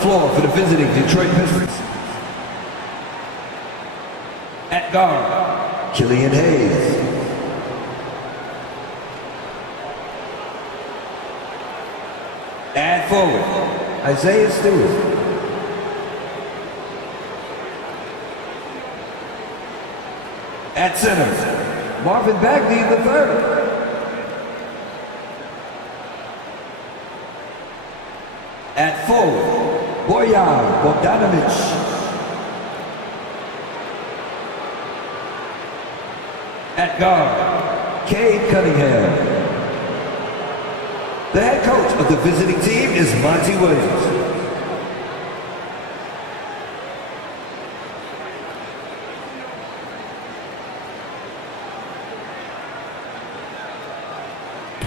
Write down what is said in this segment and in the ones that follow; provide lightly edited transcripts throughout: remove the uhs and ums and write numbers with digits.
floor for the visiting Detroit Pistons. At guard, Killian Hayes. At forward, Isaiah Stewart. At center, Marvin Bagley III. At forward, Bojan Bogdanovic. At guard, Cade Cunningham. The head coach of the visiting team is Monty Williams.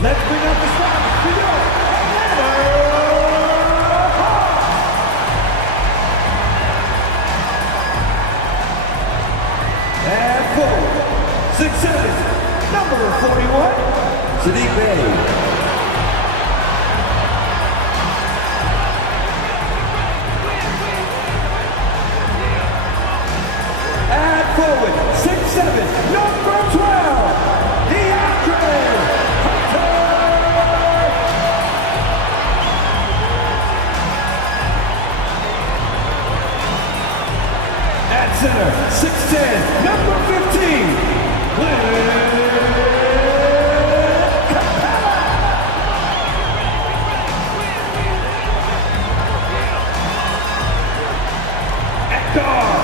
Let's bring up the stars for your Atlanta Hawks. And forward, 6'7", number 41, Sadiq Bey. And forward, 6'7", number 12, at center, 6'10", number 15, at guard,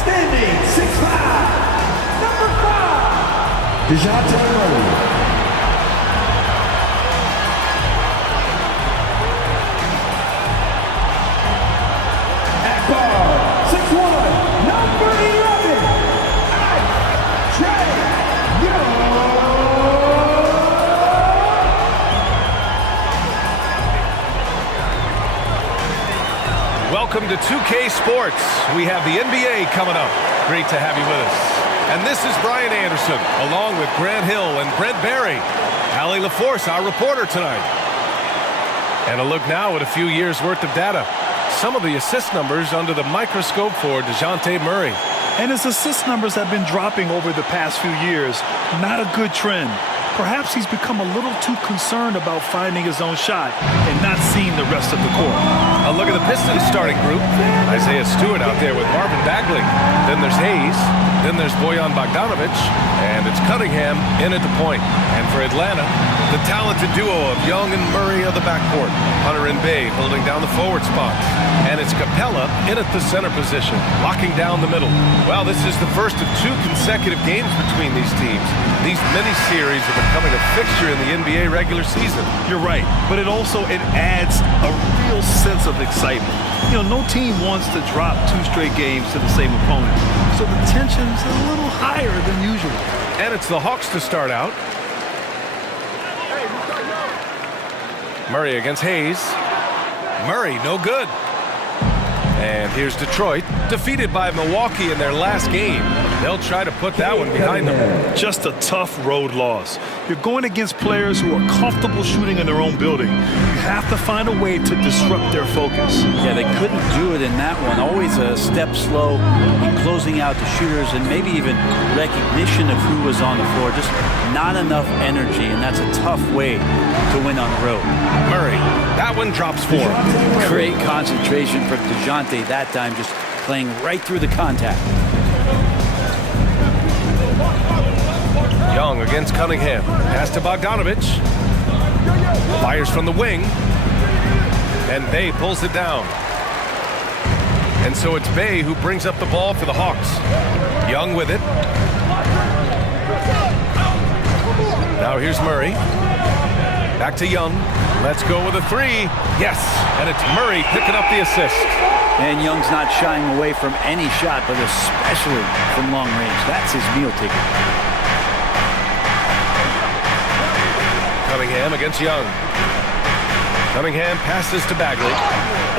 standing 6'5", number 5, DeJounte Murray. At guard, 6'1", number 11, Trey Young. Welcome to 2K Sports. We have the NBA coming up. Great to have you with us. And this is Brian Anderson, along with Grant Hill and Brent Barry. Allie LaForce, our reporter tonight. And a look now at a few years' worth of data. Some of the assist numbers under the microscope for DeJounte Murray. And his assist numbers have been dropping over the past few years. Not a good trend. Perhaps he's become a little too concerned about finding his own shot and not seeing the rest of the court. A look at the Pistons starting group. Isaiah Stewart out there with Marvin Bagley. Then there's Hayes. Then there's Bojan Bogdanovic. And it's Cunningham in at the point. And for Atlanta, the talented duo of Young and Murray of the backcourt. Hunter and Bay holding down the forward spots. And it's Capella in at the center position, locking down the middle. Well, this is the first of 2 consecutive games between these teams. These mini-series are becoming a fixture in the NBA regular season. You're right, but it adds a real sense of excitement. You know, no team wants to drop 2 straight games to the same opponent, so the tension's a little higher than usual. And it's the Hawks to start out. Murray against Hayes. Murray, no good. And here's Detroit, defeated by Milwaukee in their last game. They'll try to put that one behind them. Just a tough road loss. You're going against players who are comfortable shooting in their own building. You have to find a way to disrupt their focus. Yeah, they couldn't do it in that one. Always a step slow in closing out the shooters and maybe even recognition of who was on the floor. Just not enough energy, and that's a tough way to win on the road. Murray, that one drops for him. Great concentration from DeJounte that time, just playing right through the contact. Young against Cunningham. Pass to Bogdanovic. Fires from the wing. And Bay pulls it down. And so it's Bay who brings up the ball for the Hawks. Young with it. Now here's Murray. Back to Young. Let's go with a 3. Yes, and it's Murray picking up the assist. And Young's not shying away from any shot, but especially from long range. That's his meal ticket. Cunningham against Young. Cunningham passes to Bagley.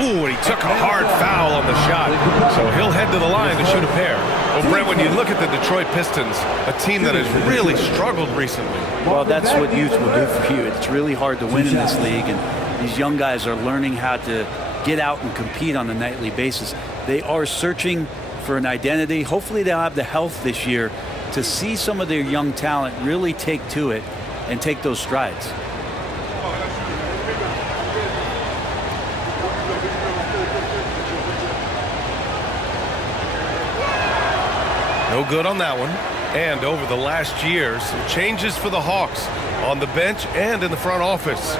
Ooh, and he took a hard foul on the shot. So he'll head to the line to shoot a pair. Well, Brent, when you look at the Detroit Pistons, a team that has really struggled recently. Well, that's what youth will do for you. It's really hard to win in this league, and these young guys are learning how to get out and compete on a nightly basis. They are searching for an identity. Hopefully they'll have the health this year to see some of their young talent really take to it and take those strides. No good on that one. And over the last year, some changes for the Hawks on the bench and in the front office.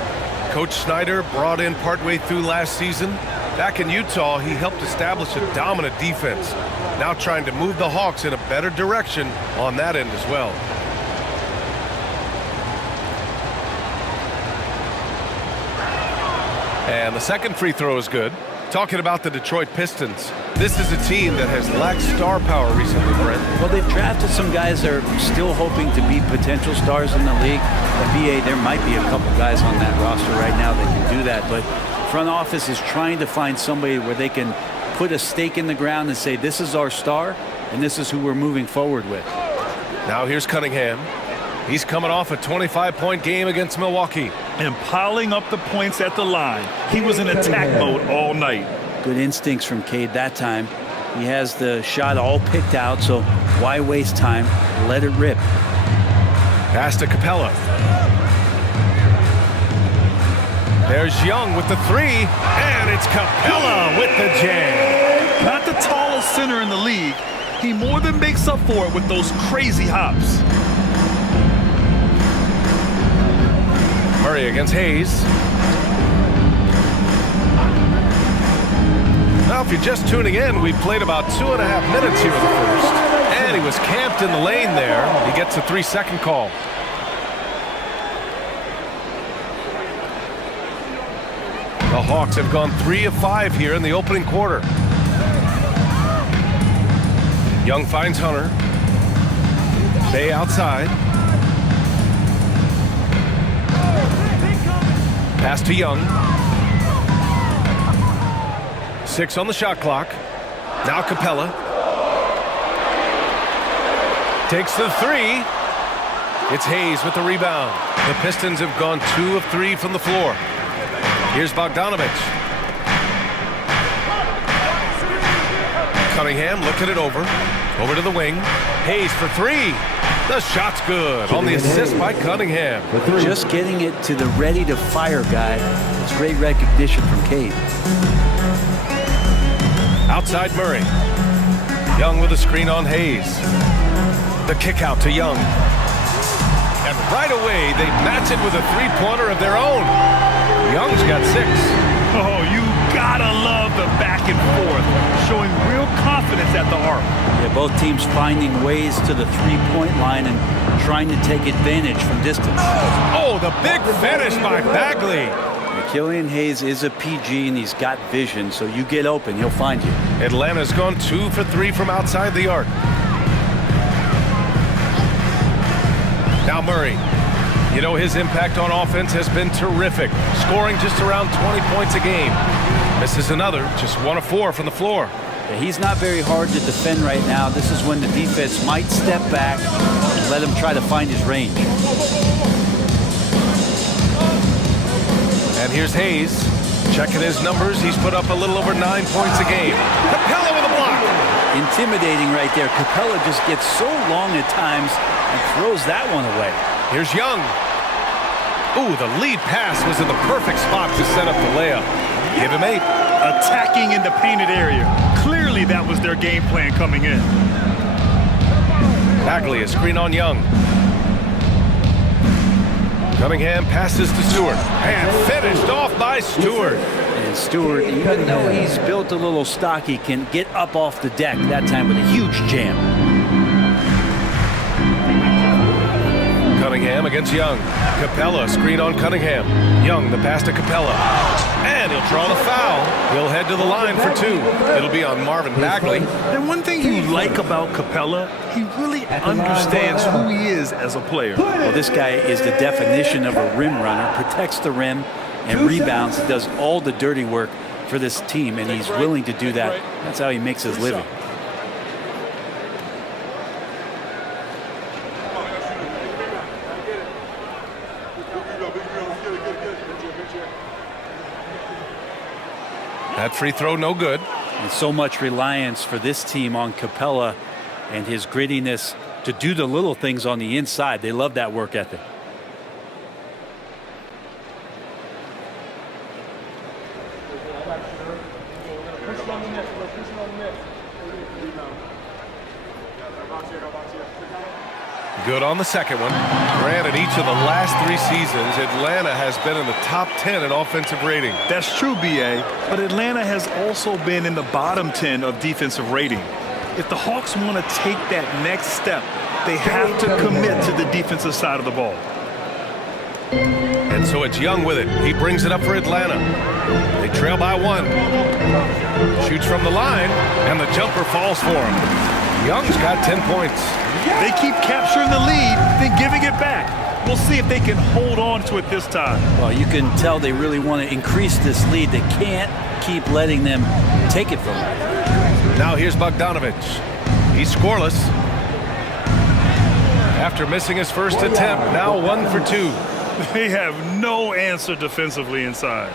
Coach Snyder brought in partway through last season. Back in Utah, he helped establish a dominant defense. Now trying to move the Hawks in a better direction on that end as well. And the second free throw is good. Talking about the Detroit Pistons, this is a team that has lacked star power recently, Brent. Well, they've drafted some guys that are still hoping to be potential stars in the league. The BA, there might be a couple guys on that roster right now that can do that, but front office is trying to find somebody where they can put a stake in the ground and say, this is our star, and this is who we're moving forward with. Now here's Cunningham. He's coming off a 25-point game against Milwaukee. And piling up the points at the line. He was in attack mode all night. Good instincts from Cade that time. He has the shot all picked out, so why waste time? Let it rip. Pass to Capella. There's Young with the three, and it's Capella with the jam. Not the tallest center in the league. He more than makes up for it with those crazy hops. Murray against Hayes. Now, if you're just tuning in, we've played about 2.5 minutes here in the first. And he was camped in the lane there. He gets a 3-second call. The Hawks have gone 3 of 5 here in the opening quarter. Young finds Hunter. Bay outside. Pass to Young. 6 on the shot clock. Now Capella. Takes the 3. It's Hayes with the rebound. The Pistons have gone 2 of 3 from the floor. Here's Bogdanovich. Cunningham looking it over. Over to the wing. Hayes for 3. The shot's good on the assist by Cunningham. Just getting it to the ready-to-fire guy. It's great recognition from Cade. Outside Murray. Young with a screen on Hayes. The kick out to Young. And right away, they match it with a three-pointer of their own. Young's got 6. Oh, you gotta love the back and forth, showing real confidence at the arc. Yeah, both teams finding ways to the three-point line and trying to take advantage from distance. Oh, the big finish by Bagley. Killian Hayes is a PG and he's got vision, so you get open, he'll find you. Atlanta's gone 2 for 3 from outside the arc. Now Murray. You know, his impact on offense has been terrific, scoring just around 20 points a game. Misses another, just 1 of 4 from the floor. Yeah, he's not very hard to defend right now. This is when the defense might step back and let him try to find his range. And here's Hayes. Checking his numbers, he's put up a little over 9 points a game. Capella with a block. Intimidating right there. Capella just gets so long at times and throws that one away. Here's Young. Ooh, the lead pass was in the perfect spot to set up the layup. Give him 8. Attacking in the painted area. Clearly that was their game plan coming in. Bagley, a screen on Young. Cunningham passes to Stewart. And finished off by Stewart. And Stewart, even though he's built a little stocky, can get up off the deck, that time with a huge jam. Cunningham against Young. Capella, screen on Cunningham. Young, the pass to Capella. And he'll draw the foul. He'll head to the line for 2. It'll be on Marvin Bagley. And one thing you like about Capella, he really understands who he is as a player. Well, this guy is the definition of a rim runner, protects the rim and rebounds, does all the dirty work for this team, and he's willing to do that. That's how he makes his living. That free throw no good. And so much reliance for this team on Capella and his grittiness to do the little things on the inside. They love that work ethic. Good on the second one. Granted, each of the last 3 seasons, Atlanta has been in the top 10 in offensive rating. That's true, B.A., but Atlanta has also been in the bottom 10 of defensive rating. If the Hawks want to take that next step, they have to commit to the defensive side of the ball. And so it's Young with it. He brings it up for Atlanta. They trail by 1. Shoots from the line, and the jumper falls for him. Young's got 10 points. They keep capturing the lead, then giving it back. We'll see if they can hold on to it this time. Well, you can tell they really want to increase this lead. They can't keep letting them take it from them. Now here's Bogdanovich. He's scoreless. After missing his first attempt, now 1 for 2. They have no answer defensively inside.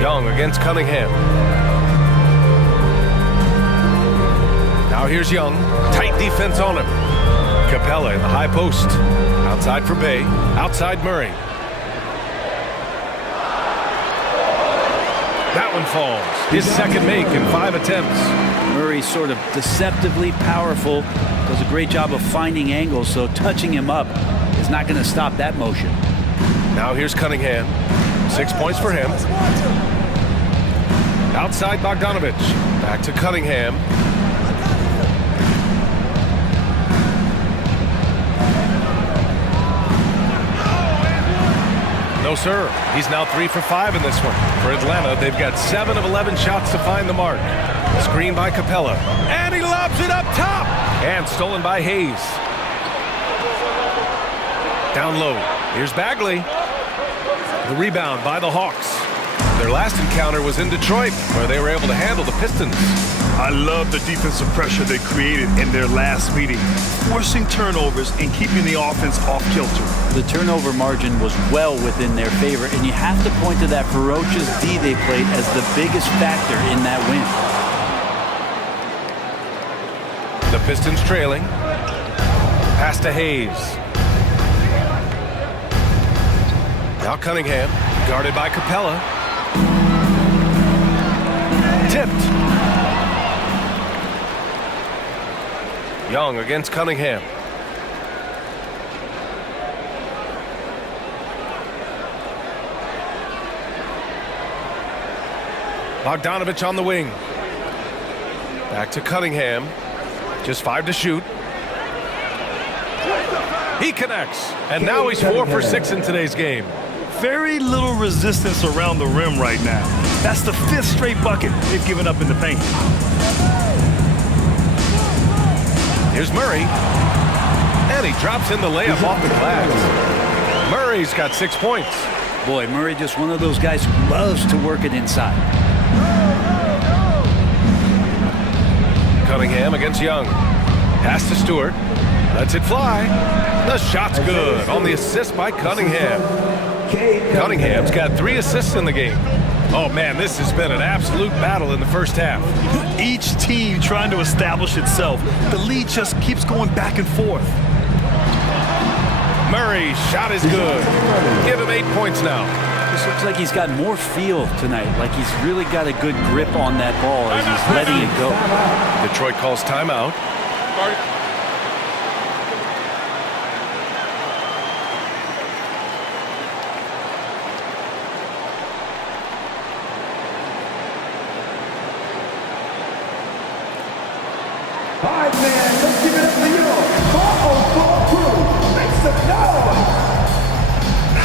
Young against Cunningham. Now here's Young. Tight defense on him. Capella in the high post. Outside for Bay. Outside Murray. That one falls. His second make in 5 attempts. Murray sort of deceptively powerful. Does a great job of finding angles, so touching him up is not going to stop that motion. Now here's Cunningham. 6 points for him. Outside Bogdanovich. Back to Cunningham. No, sir. He's now 3 for 5 in this one. For Atlanta, they've got 7 of 11 shots to find the mark. Screen by Capella. And he lobs it up top. And stolen by Hayes. Down low. Here's Bagley. The rebound by the Hawks. Their last encounter was in Detroit, where they were able to handle the Pistons. I love the defensive pressure they created in their last meeting, forcing turnovers and keeping the offense off kilter. The turnover margin was well within their favor, and you have to point to that ferocious D they played as the biggest factor in that win. The Pistons trailing. Pass to Hayes. Now Cunningham, guarded by Capella. Tipped. Young against Cunningham. Bogdanovich on the wing. Back to Cunningham. Just 5 to shoot. He connects. And now he's 4 for 6 in today's game. Very little resistance around the rim right now. That's the 5th straight bucket they've given up in the paint. Here's Murray. And he drops in the layup off the glass. Murray's got 6 points. Boy, Murray just one of those guys who loves to work it inside. Cunningham against Young. Pass to Stewart. Lets it fly. The shot's good on the assist by Cunningham. Cunningham's got 3 assists in the game. Oh, man, this has been an absolute battle in the first half. Each team trying to establish itself. The lead just keeps going back and forth. Murray's shot is good. Give him 8 points now. This looks like he's got more feel tonight, like he's really got a good grip on that ball as he's letting it go. Detroit calls timeout. Alright, man, let's give it up for you. Crew, make some noise.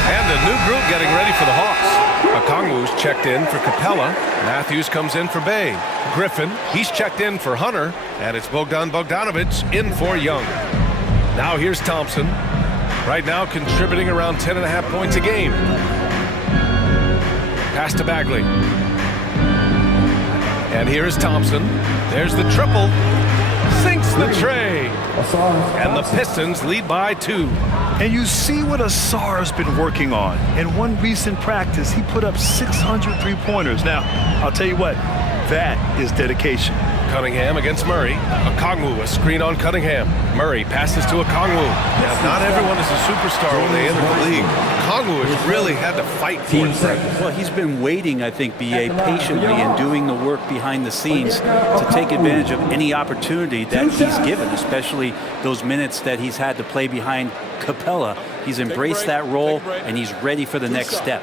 And a new group getting ready for the Hawks. Katangos checked in for Capella. Matthews comes in for Bay. Griffin, he's checked in for Hunter. And it's Bogdanovich in for Young. Now here's Thompson. Right now contributing around 10.5 points a game. Pass to Bagley. And here is Thompson. There's the triple. sinks the tray. And the Pistons lead by 2. And you see what Asar's been working on. In one recent practice, he put up 600 three-pointers. Now, I'll tell you what, that is dedication. Cunningham against Murray. Okongwu, a screen on Cunningham. Murray passes to Okongwu. Now, not everyone is a superstar when they enter the league. Okongwu has really had to fight for it. Well, he's been waiting, I think, B.A., patiently and doing the work behind the scenes to take advantage of any opportunity that he's given, especially those minutes that he's had to play behind Capella. He's embraced that role, and he's ready for the next step.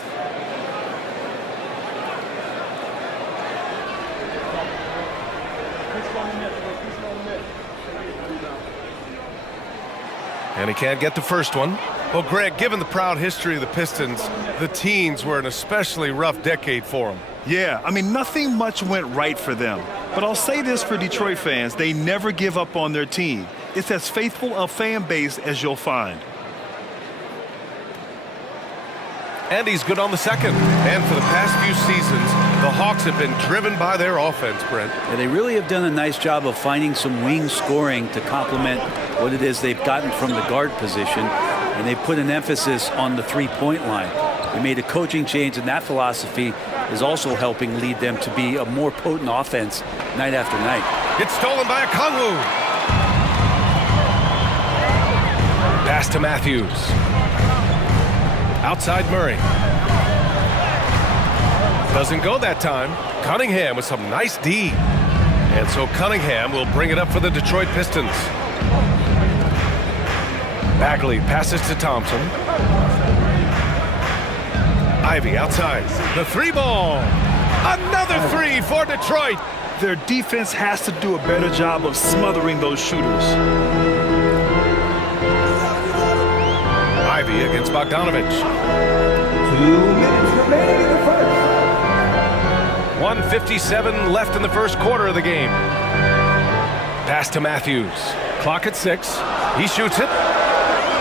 And he can't get the first one. Well, Greg, given the proud history of the Pistons, the teens were an especially rough decade for them. Yeah, I mean, nothing much went right for them. But I'll say this for Detroit fans, they never give up on their team. It's as faithful a fan base as you'll find. And he's good on the second. And for the past few seasons, the Hawks have been driven by their offense, Brent. Yeah, they really have done a nice job of finding some wing scoring to complement what it is they've gotten from the guard position, and they put an emphasis on the three-point line. They made a coaching change, and that philosophy is also helping lead them to be a more potent offense night after night. It's stolen by Okongwu. Pass to Matthews. Outside Murray. Doesn't go that time. Cunningham with some nice D. And so Cunningham will bring it up for the Detroit Pistons. Bagley passes to Thompson. Ivy outside. The three ball. Another three for Detroit. Their defense has to do a better job of smothering those shooters. Ivy against Bogdanovich. 2 minutes remaining in the first. 1:57 left in the first quarter of the game. Pass to Matthews. Clock at 6. He shoots it.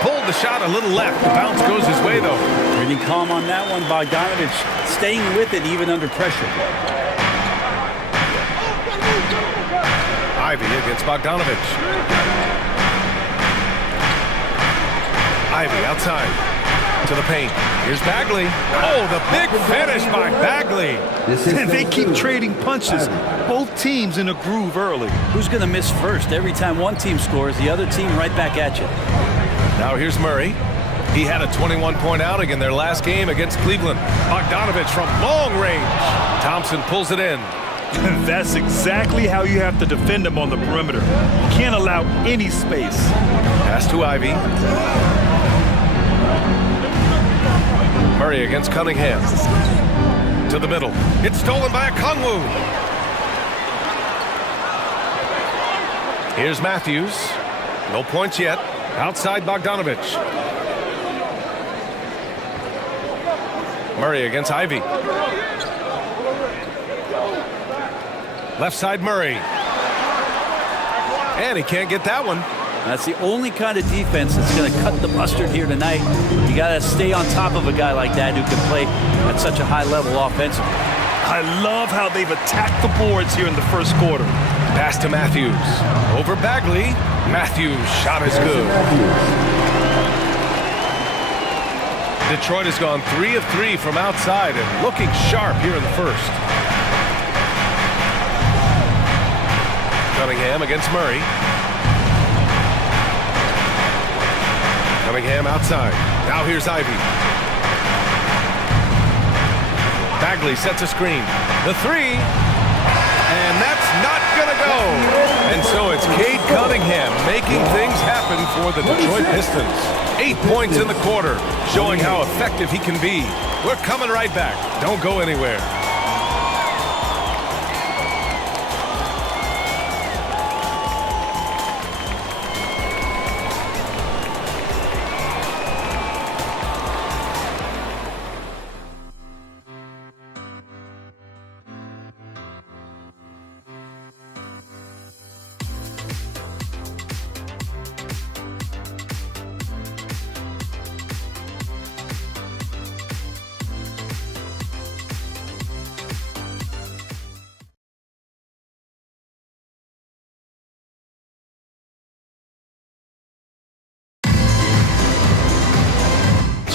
Pulled the shot a little left. The bounce goes his way, though. Pretty calm on that one. Bogdanovich staying with it even under pressure. Ivy against Bogdanovich. Ivy outside to the paint. Here's Bagley. Oh, the big finish by Bagley. And they keep trading punches. Both teams in a groove early. Who's going to miss first? Every time one team scores, the other team right back at you. Now here's Murray. He had a 21-point outing in their last game against Cleveland. Bogdanovich from long range. Thompson pulls it in. That's exactly how you have to defend them on the perimeter. You can't allow any space. Pass to Ivy. Murray against Cunningham. To the middle. It's stolen by Okongwu. Here's Matthews. No points yet. Outside Bogdanovich. Murray against Ivy. Left side Murray. And he can't get that one. That's the only kind of defense that's going to cut the mustard here tonight. You got to stay on top of a guy like that who can play at such a high level offensively. I love how they've attacked the boards here in the first quarter. Pass to Matthews. Over Bagley. Matthews' shot is good. Detroit has gone 3 of 3 from outside and looking sharp here in the first. Cunningham against Murray. Cunningham outside. Now here's Ivy. Bagley sets a screen. The three. And that's not going to go. And so it's Cade Cunningham making things happen for the Detroit Pistons. 8 points in the quarter, showing how effective he can be. We're coming right back. Don't go anywhere.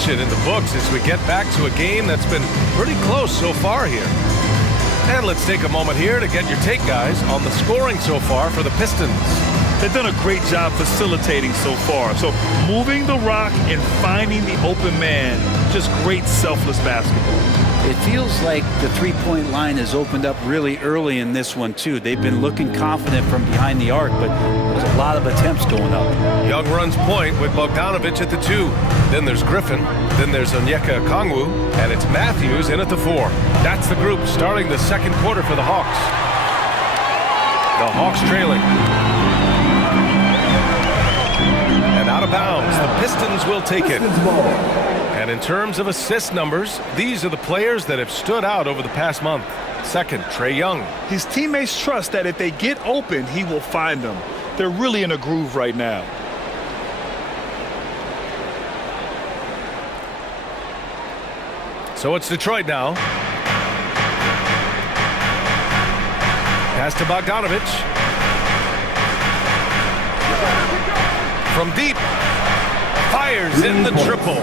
possession in the books as we get back to a game that's been pretty close so far here. And let's take a moment here to get your take, guys, on the scoring so far for the Pistons. They've done a great job facilitating so far. So moving the rock and finding the open man, just great selfless basketball. It feels like the three-point line has opened up really early in this one, too. They've been looking confident from behind the arc, but there's a lot of attempts going up. Young runs point with Bogdanovich at the 2. Then there's Griffin. Then there's Onyeka Okongwu. And it's Matthews in at the 4. That's the group starting the second quarter for the Hawks. The Hawks trailing. And out of bounds, the Pistons will take it. And in terms of assist numbers, these are the players that have stood out over the past month. Second, Trae Young. His teammates trust that if they get open, he will find them. They're really in a groove right now. So it's Detroit now. Pass to Bogdanovich. From deep. Fires in the triple.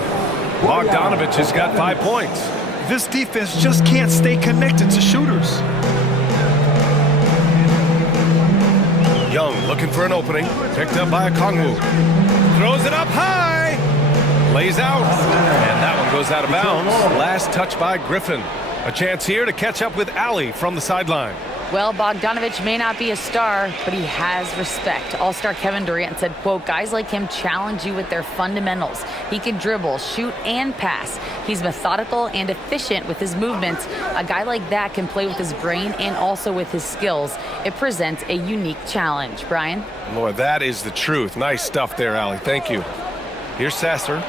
Bogdanovich has got 5 points. This defense just can't stay connected to shooters. Young looking for an opening. Picked up by Okongwu. Throws it up high. Lays out. And that one goes out of bounds. Last touch by Griffin. A chance here to catch up with Allie from the sideline. Well, Bogdanovich may not be a star, but he has respect. All-star Kevin Durant said, quote, guys like him challenge you with their fundamentals. He can dribble, shoot, and pass. He's methodical and efficient with his movements. A guy like that can play with his brain and also with his skills. It presents a unique challenge. Brian? Lord, that is the truth. Nice stuff there, Allie. Thank you. Here's Sasser.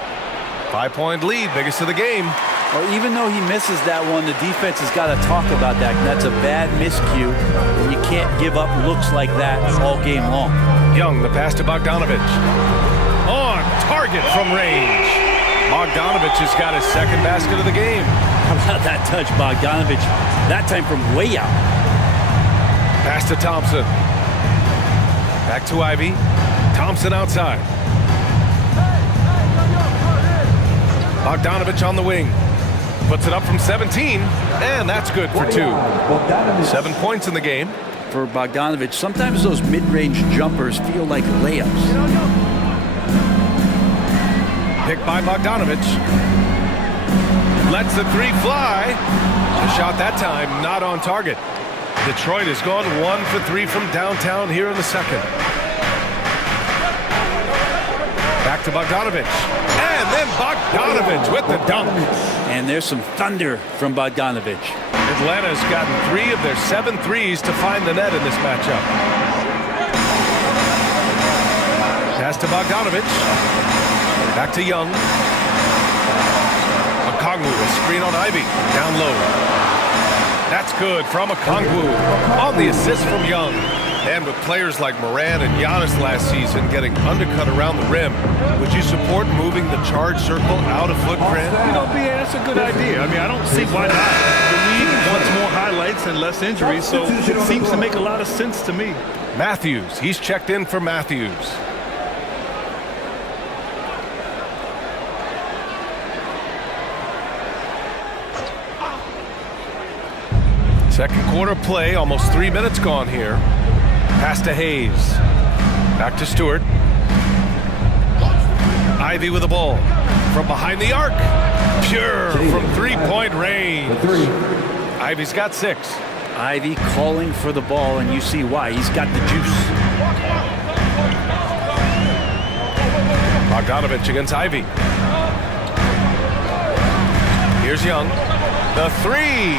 5-point lead, biggest of the game. Well, even though he misses that one, the defense has got to talk about that. That's a bad miscue, and you can't give up looks like that all game long. Young, the pass to Bogdanovich. On target from range. Bogdanovich has got his second basket of the game. How about that touch, Bogdanovich? That time from way out. Pass to Thompson. Back to Ivy. Thompson outside. Bogdanovich on the wing. Puts it up from 17, and that's good for 2. 7 points in the game. For Bogdanovich, sometimes those mid-range jumpers feel like layups. Picked by Bogdanovich. Lets the 3 fly. A shot that time, not on target. Detroit has gone 1 for 3 from downtown here in the second. Back to Bogdanovich. And then Bogdanovich with the dunk. And there's some thunder from Bogdanovich. Atlanta's gotten 3 of their 7 threes to find the net in this matchup. Pass to Bogdanovich. Back to Young. Okongwu, a screen on Ivy. Down low. That's good from Okongwu on the assist from Young. And with players like Moran and Giannis last season getting undercut around the rim, would you support moving the charge circle out of footprint? You know, BA, that's a good idea. I mean, I don't see why not. The league wants more highlights and less injuries, so it seems to make a lot of sense to me. Matthews, he's checked in for Matthews. Second quarter play, almost 3 minutes gone here. Pass to Hayes. Back to Stewart. Ivy with the ball. From behind the arc. Pure from three-point range. Ivy's got 6. Ivy calling for the ball, and you see why. He's got the juice. Bogdanovich against Ivy. Here's Young. The 3.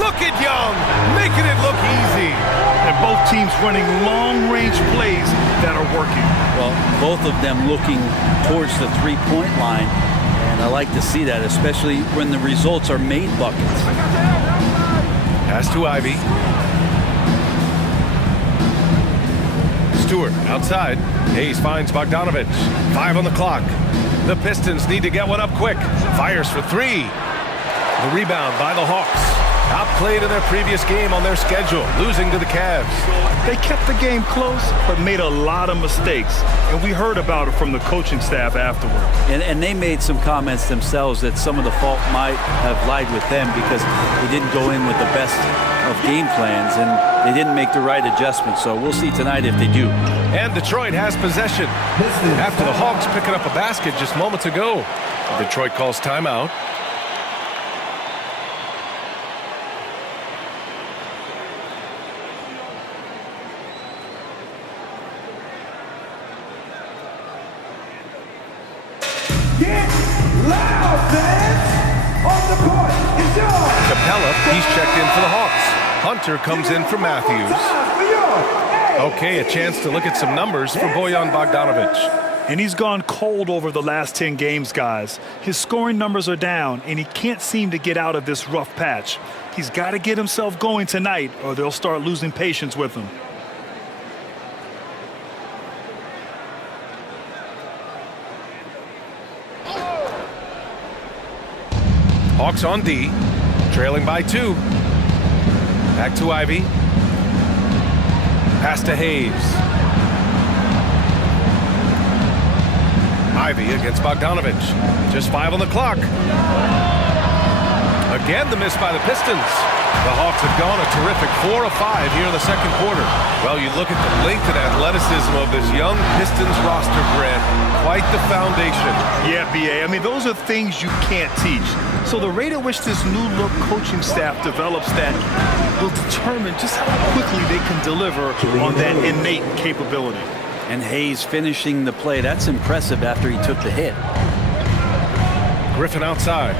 Look at Young, making it look easy. And both teams running long-range plays that are working. Well, both of them looking towards the three-point line, and I like to see that, especially when the results are made buckets. Pass to Ivy. Stewart outside. Hayes finds Bogdanovich. 5 on the clock. The Pistons need to get one up quick. Fires for 3. The rebound by the Hawks. Outplayed in their previous game on their schedule, losing to the Cavs. They kept the game close, but made a lot of mistakes. And we heard about it from the coaching staff afterward. And they made some comments themselves that some of the fault might have lied with them because they didn't go in with the best of game plans and they didn't make the right adjustments. So we'll see tonight if they do. And Detroit has possession after the Hawks picking up a basket just moments ago. Detroit calls timeout. Get loud, fans! On the court is yours! Capella, he's checked in for the Hawks. Hunter comes in for Matthews. Okay, a chance to look at some numbers for Bojan Bogdanovic. And he's gone cold over the last 10 games, guys. His scoring numbers are down, and he can't seem to get out of this rough patch. He's got to get himself going tonight, or they'll start losing patience with him. Hawks on D, trailing by 2. Back to Ivy. Pass to Hayes. Ivy against Bogdanovic. Just 5 on the clock. Again, the miss by the Pistons. The Hawks have gone a terrific 4 of 5 here in the second quarter. Well, you look at the length and athleticism of this young Pistons roster, Grant. Quite the foundation. Yeah, B.A. I mean, those are things you can't teach. So the rate at which this new-look coaching staff develops that will determine just how quickly they can deliver on that innate capability. And Hayes finishing the play. That's impressive after he took the hit. Griffin outside.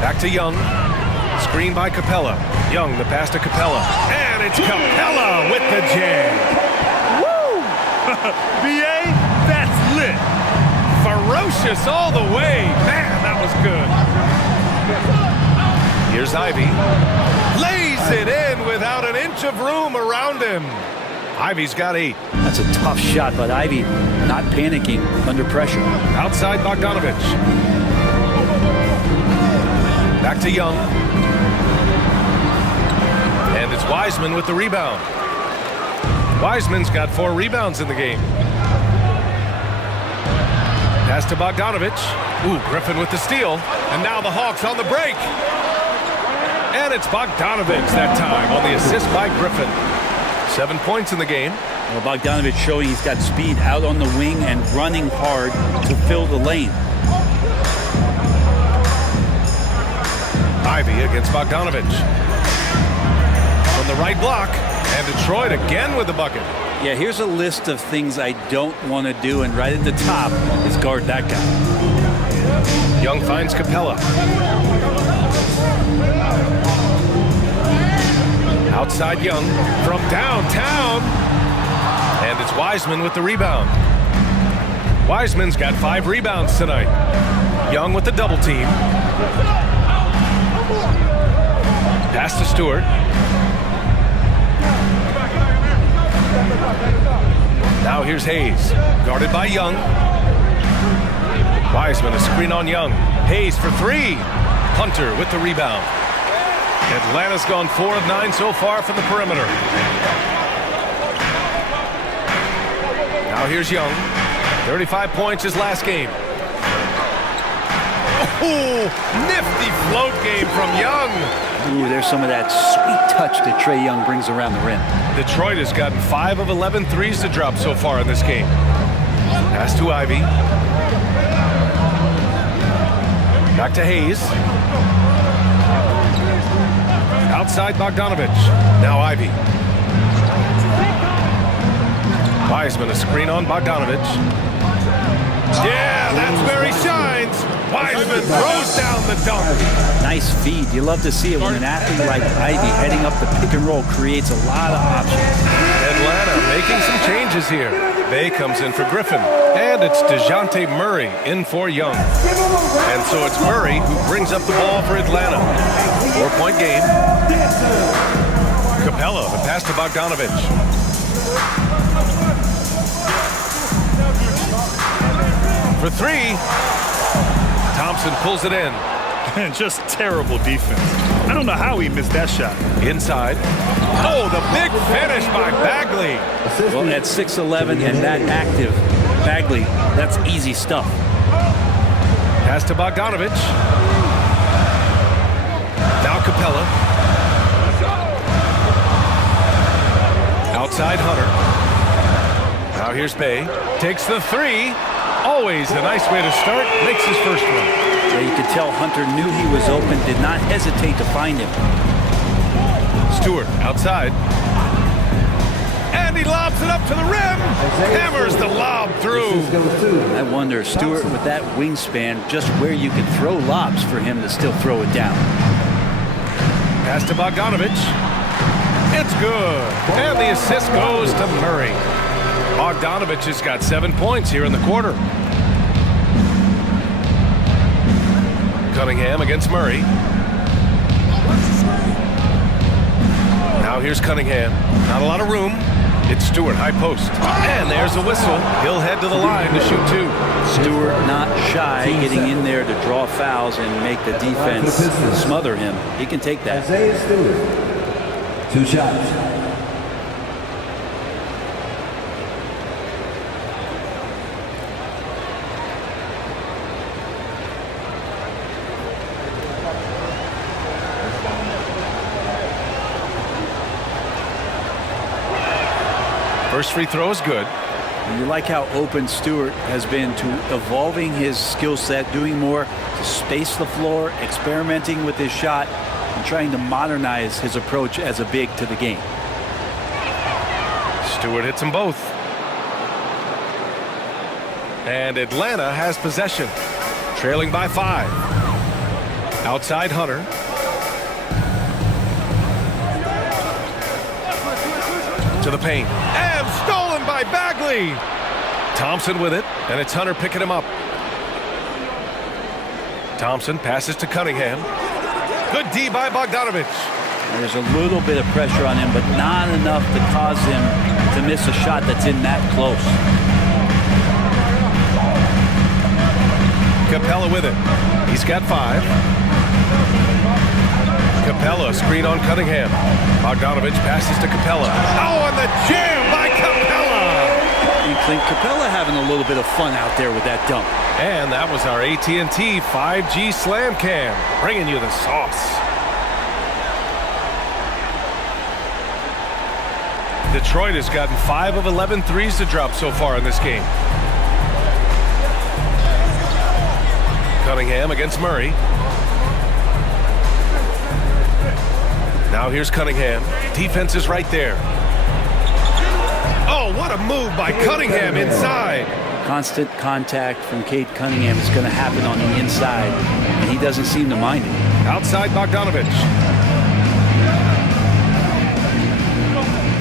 Back to Young. Screen by Capella. Young, the pass to Capella. And it's Capella with the jam. Woo! B.A., that's lit. Ferocious all the way. Man, that was good. Here's Ivy. Lays it in without an inch of room around him. Ivy's got 8. That's a tough shot, but Ivy not panicking under pressure. Outside Bogdanovic. Back to Young. And it's Wiseman with the rebound. Wiseman's got 4 rebounds in the game. Pass to Bogdanovic. Ooh, Griffin with the steal. And now the Hawks on the break. And it's Bogdanovic that time on the assist by Griffin. 7 points in the game. Well, Bogdanovic showing he's got speed out on the wing and running hard to fill the lane. Ivy against Bogdanovic. From the right block. And Detroit again with the bucket. Yeah, here's a list of things I don't want to do, and right at the top is guard that guy. Young finds Capella. Outside Young from downtown. And it's Wiseman with the rebound. Wiseman's got 5 rebounds tonight. Young with the double team. Pass to Stewart. Now here's Hayes, guarded by Young. Wiseman, a screen on Young. Hayes for 3. Hunter with the rebound. Atlanta's gone 4 of 9 so far from the perimeter. Now here's Young. 35 points his last game. Oh, nifty float game from Young. Ooh, there's some of that sweet touch that Trae Young brings around the rim. Detroit has gotten 5 of 11 threes to drop so far in this game. Pass to Ivy. Back to Hayes. Outside Bogdanovic. Now Ivy. Wiseman, a screen on Bogdanovic. Yeah, that's where he shines. Wiseman throws down the dunk. Nice feed. You love to see it when an athlete like Ivy heading up the pick and roll creates a lot of options. Atlanta making some changes here. Bay comes in for Griffin. And it's DeJounte Murray in for Young. And so it's Murray who brings up the ball for Atlanta. 4-point game. Capella, the pass to Bogdanovic. For 3. Thompson pulls it in. Just terrible defense. I don't know how he missed that shot. Inside. Oh, the big finish by Bagley. Well, at 6'11" and that active, Bagley, that's easy stuff. Pass to Bogdanovich. Now Capella. Outside Hunter. Now here's Bay. Takes the three. Always a nice way to start. Makes his first one. Yeah, you could tell Hunter knew he was open, did not hesitate to find him. Stewart outside. And he lobs it up to the rim. Hammers the lob through. I wonder, Stewart, with that wingspan, just where you can throw lobs for him to still throw it down. Pass to Bogdanovich. It's good. And the assist goes to Murray. Bogdanovich has got 7 points here in the quarter. Cunningham against Murray. Now here's Cunningham. Not a lot of room. It's Stewart, high post. And there's a whistle. He'll head to the line to shoot two. Stewart not shy, getting in there to draw fouls and make the defense smother him. He can take that. Isaiah Stewart. 2 shots. First free throw is good. You like how open Stewart has been to evolving his skill set, doing more to space the floor, experimenting with his shot, and trying to modernize his approach as a big to the game. Stewart hits them both. And Atlanta has possession, trailing by 5. Outside Hunter. To the paint. And stolen by Bagley. Thompson with it, and it's Hunter picking him up. Thompson passes to Cunningham. Good D by Bogdanovich. There's a little bit of pressure on him, but not enough to cause him to miss a shot that's in that close. Capella with it. He's got 5. Capella, screen on Cunningham. Bogdanovich passes to Capella. Oh, and the jam by Capella! You think Capella having a little bit of fun out there with that dunk. And that was our AT&T 5G Slam Cam, bringing you the sauce. Detroit has gotten 5 of 11 threes to drop so far in this game. Cunningham against Murray. Now here's Cunningham. Defense is right there. Oh, what a move by Cunningham inside. Constant contact from Cade Cunningham is going to happen on the inside, and he doesn't seem to mind it. Outside Bogdanovich.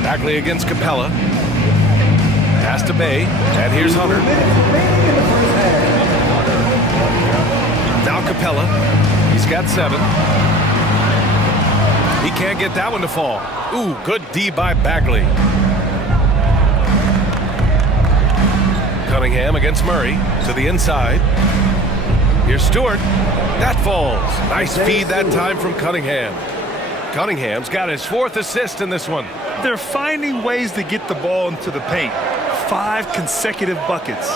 Bagley against Capella. Pass to Bay, and here's Hunter. Now Capella. He's got 7. He can't get that one to fall. Ooh, good D by Bagley. Cunningham against Murray to the inside. Here's Stewart. That falls. Nice feed that time from Cunningham. Cunningham's got his 4th assist in this one. They're finding ways to get the ball into the paint. 5 consecutive buckets.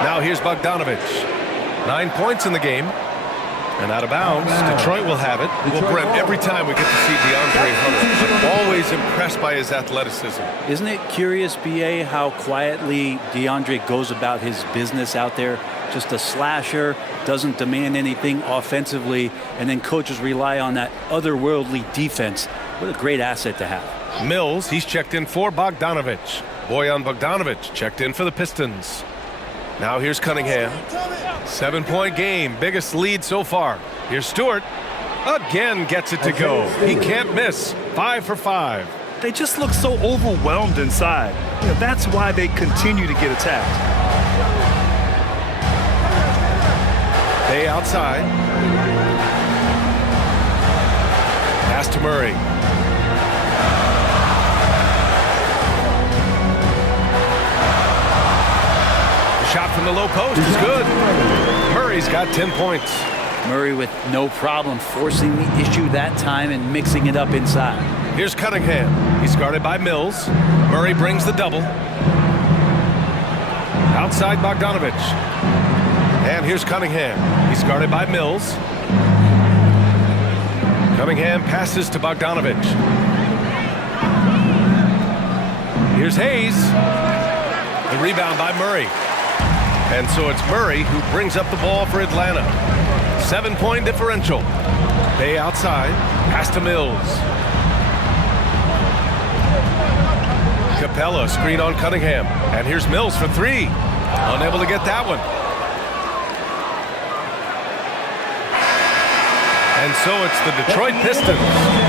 Now here's Bogdanovich. 9 points in the game. And out of bounds, Detroit will have it. Well, Brent, every time we get to see DeAndre Hunter, I'm always impressed by his athleticism. Isn't it curious, BA, how quietly DeAndre goes about his business out there? Just a slasher, doesn't demand anything offensively, and then coaches rely on that otherworldly defense. What a great asset to have. Mills, he's checked in for Bogdanovich. Bojan Bogdanovich checked in for the Pistons. Now here's Cunningham. 7-point game, biggest lead so far. Here's Stewart. Again gets it to go. He can't miss. 5 for 5. They just look so overwhelmed inside. You know, that's why they continue to get attacked. Bay outside. Pass to Murray. Shot from the low post is good. Murray's got 10 points. Murray with no problem forcing the issue that time and mixing it up inside. Here's Cunningham. He's guarded by Mills. Murray brings the double. Outside Bogdanovich. And here's Cunningham. He's guarded by Mills. Cunningham passes to Bogdanovich. Here's Hayes. The rebound by Murray. And so it's Murray who brings up the ball for Atlanta. 7-point differential. Bay outside. Pass to Mills. Capella, screen on Cunningham. And here's Mills for three. Unable to get that one. And so it's the Detroit Pistons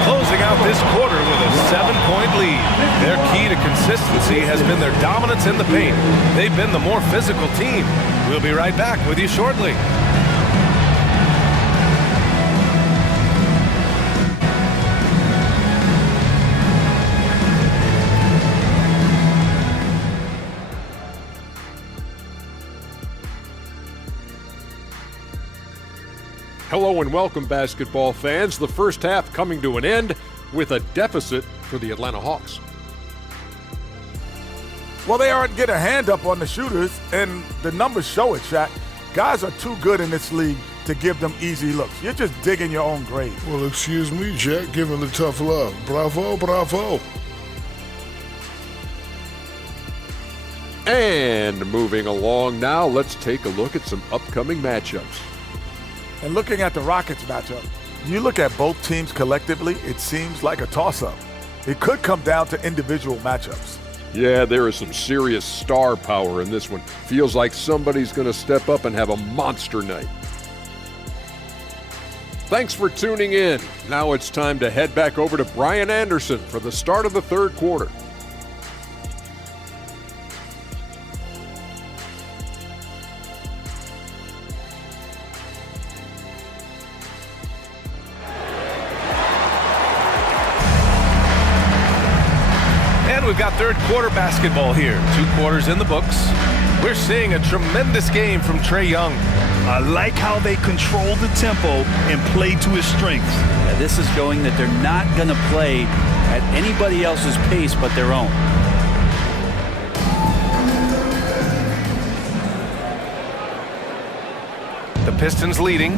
closing out this quarter with a 7-point lead. Their key to consistency has been their dominance in the paint. They've been the more physical team. We'll be right back with you shortly. Hello and welcome, basketball fans. The first half coming to an end with a deficit for the Atlanta Hawks. Well, they aren't getting a hand up on the shooters, and the numbers show it, Shaq. Guys are too good in this league to give them easy looks. You're just digging your own grave. Well, excuse me, Jack, giving the tough love. Bravo, bravo. And moving along now, let's take a look at some upcoming matchups. And looking at the Rockets matchup, you look at both teams collectively, it seems like a toss-up. It could come down to individual matchups. Yeah, there is some serious star power in this one. Feels like somebody's going to step up and have a monster night. Thanks for tuning in. Now it's time to head back over to Brian Anderson for the start of the third quarter. We've got third quarter basketball here. 2 quarters in the books. We're seeing a tremendous game from Trae Young. I like how they control the tempo and play to his strengths. Yeah, this is showing that they're not going to play at anybody else's pace but their own. The Pistons leading.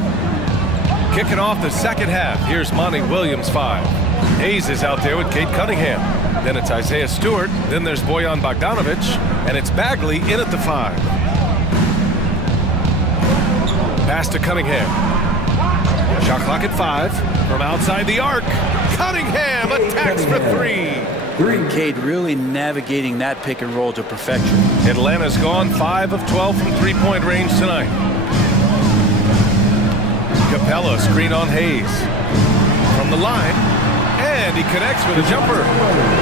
Kicking off the second half. Here's Monty Williams, 5. Hayes is out there with Kate Cunningham. Then it's Isaiah Stewart. Then there's Bojan Bogdanovich. And it's Bagley in at the 5. Pass to Cunningham. Shot clock at 5. From outside the arc. Cunningham attacks for 3. Cade really navigating that pick and roll to perfection. Atlanta's gone 5 of 12 from three-point range tonight. Capella, screen on Hayes. From the line. And he connects with a jumper.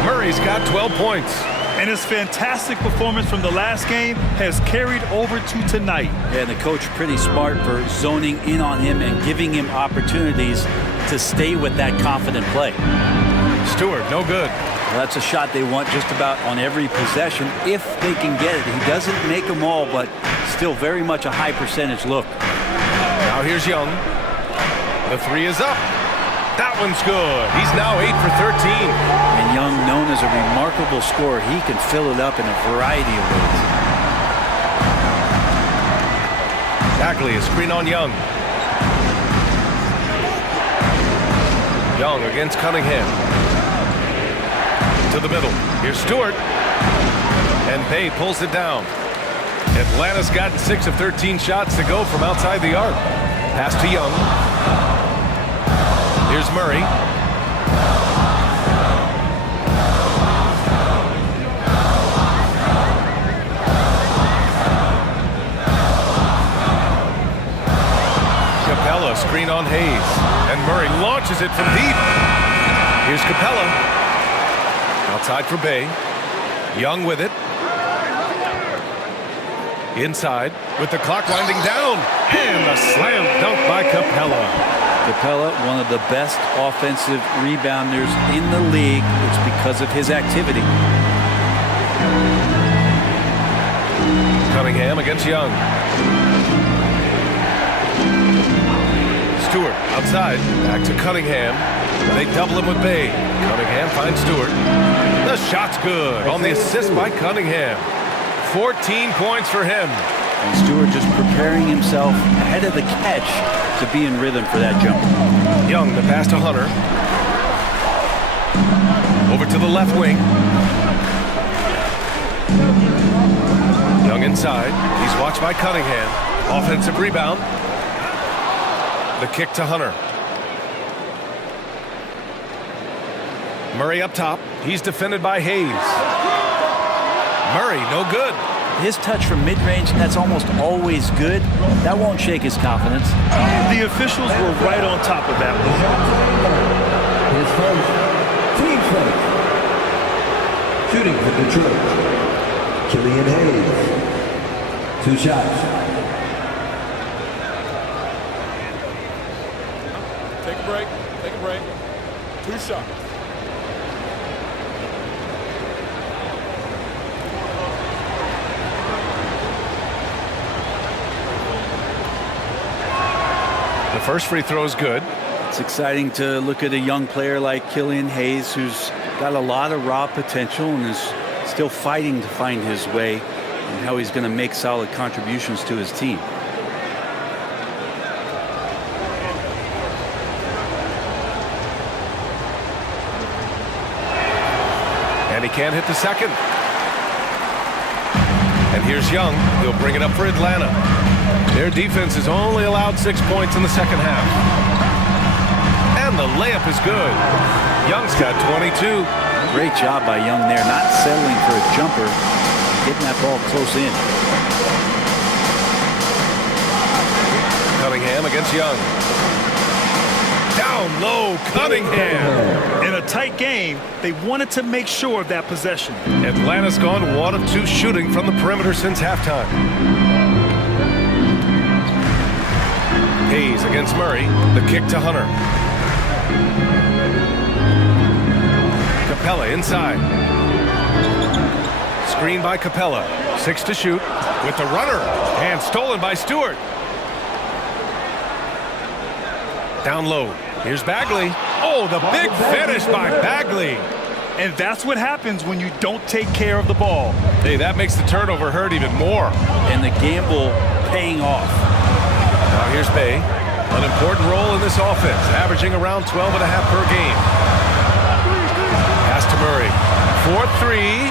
Murray's got 12 points. And his fantastic performance from the last game has carried over to tonight. Yeah, and the coach pretty smart for zoning in on him and giving him opportunities to stay with that confident play. Stewart, no good. Well, that's a shot they want just about on every possession if they can get it. He doesn't make them all, but still very much a high percentage look. Now here's Young. The 3 is up. That one's good. He's now 8 for 13. And Young, known as a remarkable scorer, he can fill it up in a variety of ways. Bagley, a screen on Young. Young against Cunningham. To the middle. Here's Stewart. And Bay pulls it down. Atlanta's gotten 6 of 13 shots to go from outside the arc. Pass to Young. Here's Murray. Capella, screen on Hayes. And Murray launches it from deep. Here's Capella. Outside for Bay. Young with it. Inside with the clock winding down. And a slam dunk by Capella. Capella, one of the best offensive rebounders in the league. It's because of his activity. Cunningham against Young. Stewart outside. Back to Cunningham. They double him with Bay. Cunningham finds Stewart. The shot's good on the assist by Cunningham. 14 points for him. And Stewart just preparing himself ahead of the catch to be in rhythm for that jumper. Young, the pass to Hunter. Over to the left wing. Young inside. He's watched by Cunningham. Offensive rebound. The kick to Hunter. Murray up top. He's defended by Hayes. Murray, no good. His touch from mid-range, that's almost always good. That won't shake his confidence. The officials were right on top of that one. His first team first. Shooting for Detroit, Killian Hayes. 2 shots. Take a break. Take a break. 2 shots. The first free throw is good. It's exciting to look at a young player like Killian Hayes, who's got a lot of raw potential and is still fighting to find his way and how he's going to make solid contributions to his team. And he can't hit the second. And here's Young. He'll bring it up for Atlanta. Their defense has only allowed 6 points in the second half. And the layup is good. Young's got 22. Great job by Young there, not settling for a jumper, getting that ball close in. Cunningham against Young. Down low, Cunningham. In a tight game, they wanted to make sure of that possession. Atlanta's gone 1 of 2 shooting from the perimeter since halftime. Hayes against Murray. The kick to Hunter. Capella inside. Screen by Capella. 6 to shoot with the runner. And stolen by Stewart. Down low. Here's Bagley. Oh, the big finish by Bagley. And that's what happens when you don't take care of the ball. Hey, that makes the turnover hurt even more. And the gamble paying off. Now here's Bay. An important role in this offense, averaging around 12.5 per game. Pass to Murray. 4-3.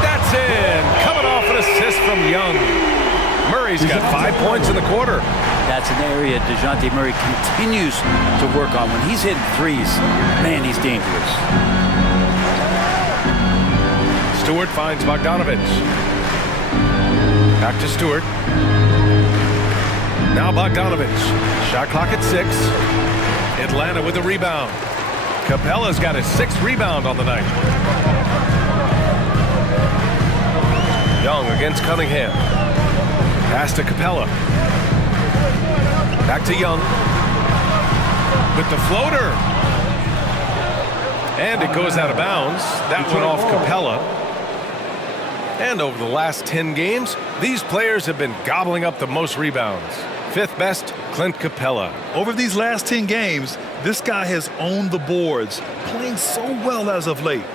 That's in. Coming off an assist from Young. Murray's got 5 points in the quarter. That's an area DeJounte Murray continues to work on. When he's hitting threes, man, he's dangerous. Stewart finds Bogdanovich. Back to Stewart. Now Bogdanovich. Shot clock at 6. Atlanta with a rebound. Capella's got his 6th rebound on the night. Young against Cunningham. Pass to Capella. Back to Young. With the floater. And it goes out of bounds. That went off Capella. And over the last 10 games, these players have been gobbling up the most rebounds. 5th best, Clint Capella. Over these last 10 games, this guy has owned the boards, playing so well as of late.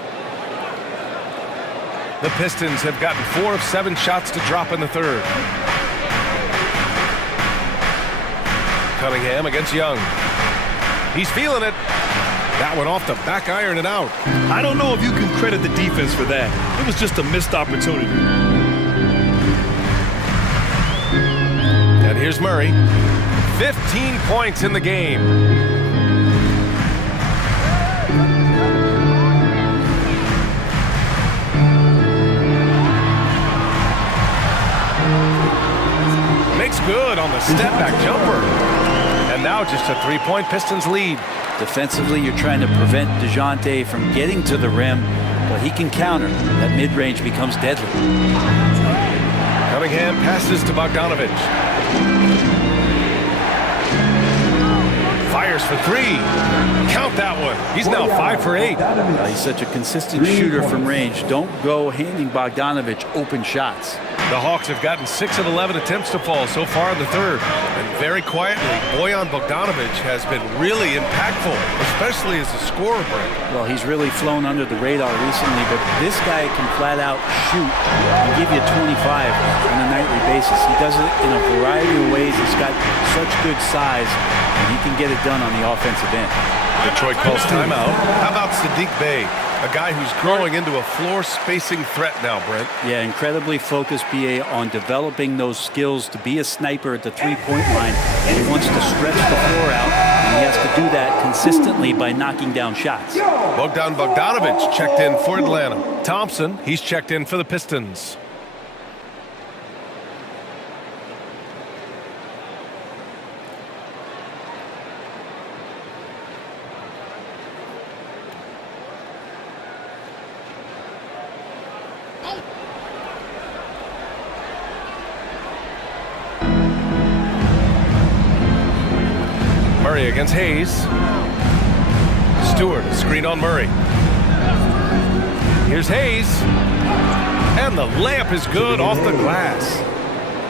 The Pistons have gotten 4 of 7 shots to drop in the third. Cunningham against Young. He's feeling it. That went off the back iron and out. I don't know if you can credit the defense for that. It was just a missed opportunity. And here's Murray. 15 points in the game. Makes good on the step-back jumper. And now just a 3-point Pistons lead. Defensively, you're trying to prevent DeJounte from getting to the rim, but he can counter. That mid-range becomes deadly. Cunningham passes to Bogdanovich. Fires for 3. Count that one. He's now 5 for 8. He's such a consistent shooter from range. Don't go handing Bogdanovich open shots. The Hawks have gotten 6 of 11 attempts to fall so far in the third. And very quietly, Bojan Bogdanovic has been really impactful, especially as a scorer, Brent. Well, he's really flown under the radar recently, but this guy can flat out shoot and give you 25 on a nightly basis. He does it in a variety of ways. He's got such good size, and he can get it done on the offensive end. Detroit calls timeout. How about Sadiq Bey, a guy who's growing into a floor-spacing threat now, Brent? Yeah, incredibly focused, BA, on developing those skills to be a sniper at the three-point line. He wants to stretch the floor out, and he has to do that consistently by knocking down shots. Bogdan Bogdanovic checked in for Atlanta. Thompson, he's checked in for the Pistons. Murray against Hayes. Stewart, screen on Murray. Here's Hayes. And the layup is good off the glass.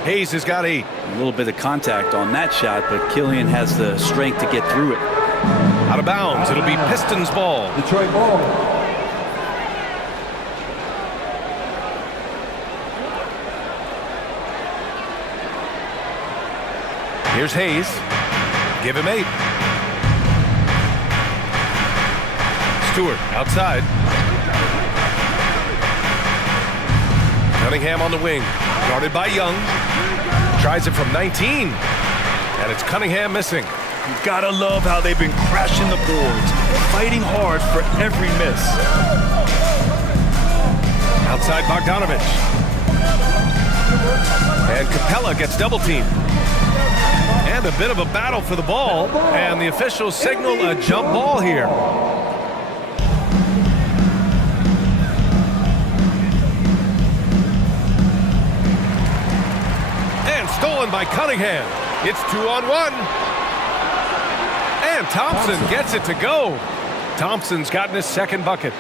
Hayes has got 8. A little bit of contact on that shot, but Killian has the strength to get through it. Out of bounds. It'll be Pistons ball. Detroit ball. Here's Hayes. Give him 8. Stewart outside. Cunningham on the wing. Guarded by Young. Tries it from 19. And it's Cunningham missing. You gotta love how they've been crashing the boards, fighting hard for every miss. Outside Bogdanovic. And Capella gets double teamed. And a bit of a battle for the ball, and the officials signal a jump ball here. And stolen by Cunningham. It's 2-on-1. And Thompson gets it to go. Thompson's gotten his second bucket.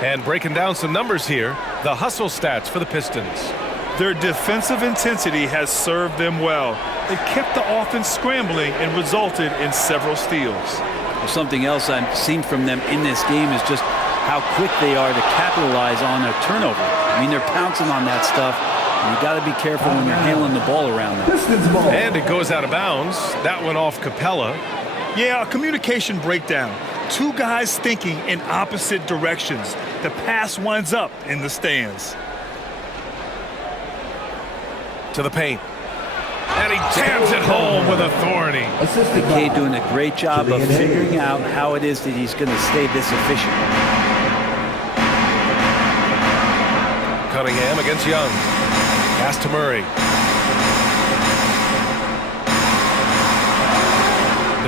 And breaking down some numbers here, the hustle stats for the Pistons. Their defensive intensity has served them well. They've kept the offense scrambling and resulted in several steals. Well, something else I've seen from them in this game is just how quick they are to capitalize on a turnover. I mean, they're pouncing on that stuff, and you got to be careful when you're handling the ball around them. Pistons ball. And it goes out of bounds. That went off Capella. Yeah, a communication breakdown. Two guys thinking in opposite directions. The pass winds up in the stands. To the paint. And he jams it home with authority. Assisted McKay by doing a great job of figuring out how it is that he's going to stay this efficient. Cunningham against Young. Pass to Murray.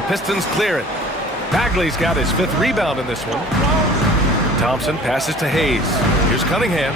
The Pistons clear it. Bagley's got his 5th rebound in this one. Thompson passes to Hayes. Here's Cunningham.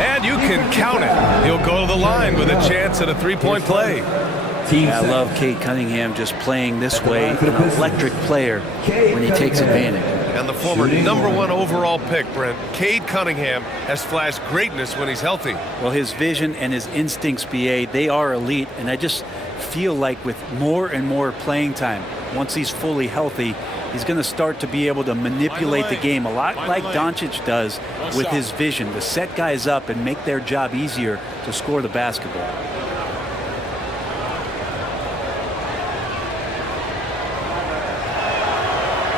And you can count it. He'll go to the line with a chance at a three-point play. Yeah, I love Cade Cunningham just playing this way, an electric player when he takes advantage. And the former #1 overall pick, Brent, Cade Cunningham, has flashed greatness when he's healthy. Well, his vision and his instincts, BA, they are elite, and I just feel like with more and more playing time, once he's fully healthy, he's going to start to be able to manipulate the game a lot like Doncic does with his vision, to set guys up and make their job easier to score the basketball.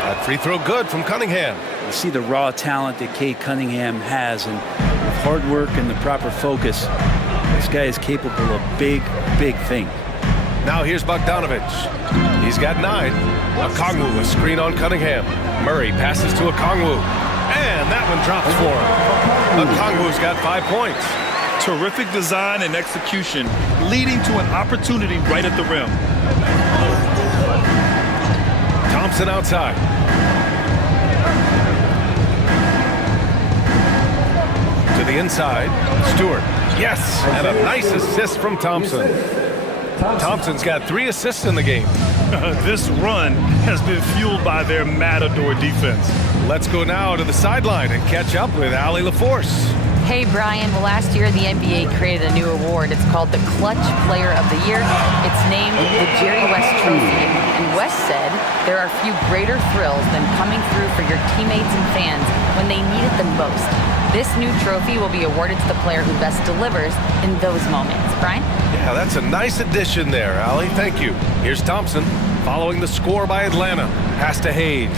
That free throw good from Cunningham. You see the raw talent that Cade Cunningham has, and with hard work and the proper focus, this guy is capable of big, big things. Now here's Bogdanovic. He's got 9. Okongwu, a screen on Cunningham. Murray passes to Okongwu. And that one drops for him. Okongwu's got 5 points. Terrific design and execution, leading to an opportunity right at the rim. Thompson outside. To the inside. Stewart. Yes, and a nice assist from Thompson. Thompson's got 3 assists in the game. This run has been fueled by their Matador defense. Let's go now to the sideline and catch up with Allie LaForce. Hey, Brian. Well, last year the NBA created a new award. It's called the Clutch Player of the Year. It's named the Jerry West Trophy. And West said there are few greater thrills than coming through for your teammates and fans when they need it the most. This new trophy will be awarded to the player who best delivers in those moments. Brian? Yeah, that's a nice addition there, Allie. Thank you. Here's Thompson following the score by Atlanta. Pass to Hayes.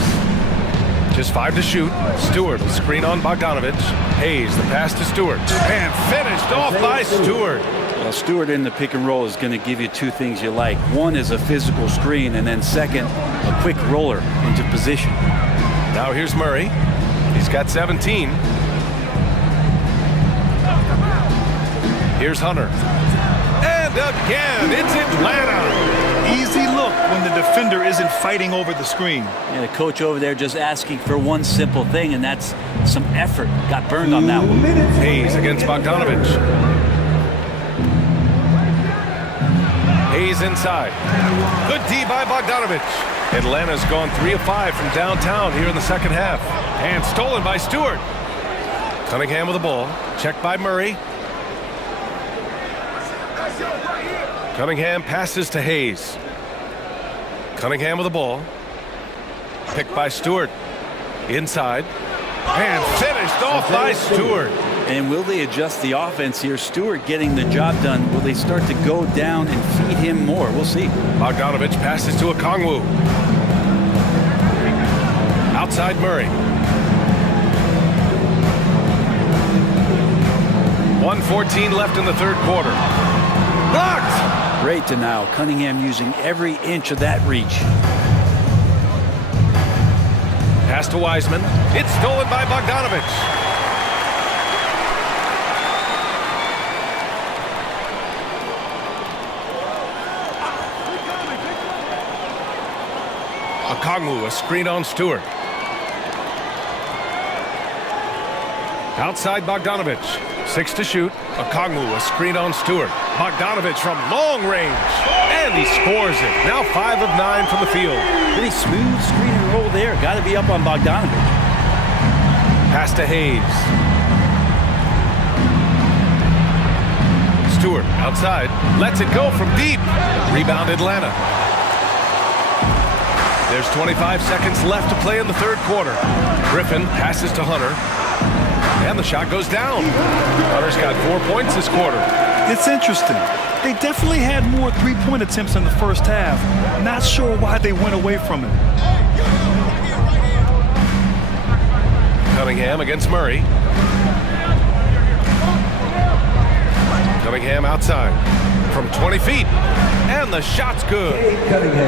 Just 5 to shoot. Stewart, screen on Bogdanovich. Hayes, the pass to Stewart. And finished off by Stewart. Well, Stewart in the pick and roll is going to give you two things you like. One is a physical screen, and then second, a quick roller into position. Now here's Murray. He's got 17. Here's Hunter. And again, it's Atlanta. Easy look when the defender isn't fighting over the screen. And the coach over there just asking for one simple thing, and that's some effort. Got burned on that one. Hayes against Bogdanovich. Hayes inside. Good D by Bogdanovich. Atlanta's gone 3 of 5 from downtown here in the second half. And stolen by Stewart. Cunningham with the ball. Checked by Murray. Cunningham passes to Hayes. Cunningham with the ball. Picked by Stewart. Inside. And finished off by Stewart. And will they adjust the offense here? Stewart getting the job done. Will they start to go down and feed him more? We'll see. Bogdanovich passes to Okongwu. Outside Murray. 1:14 left in the third quarter. Blocked! Great denial. Cunningham using every inch of that reach. Pass to Wiseman. It's stolen by Bogdanovich. Okongwu, a screen on Stewart. Outside Bogdanovich. 6 to shoot. Okongwu, a screen on Stewart. Bogdanovich from long range. And he scores it. Now 5 of 9 from the field. Pretty smooth screen and roll there. Got to be up on Bogdanovich. Pass to Hayes. Stewart outside. Lets it go from deep. Rebound Atlanta. There's 25 seconds left to play in the third quarter. Griffin passes to Hunter. And the shot goes down. Hunter's got 4 points this quarter. It's interesting. They definitely had more three-point attempts in the first half. Not sure why they went away from it. Cunningham against Murray. Cunningham outside from 20 feet. And the shot's good.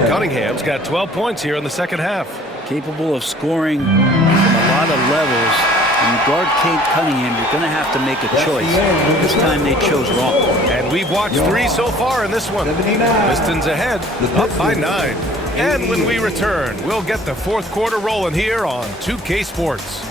Cunningham's got 12 points here in the second half. Capable of scoring from a lot of levels. When you guard Kate Cunningham, you're going to have to make a choice. This time they chose wrong. And we've watched 3 so far in this one. Pistons ahead, up by 9. And when we return, we'll get the fourth quarter rolling here on 2K Sports.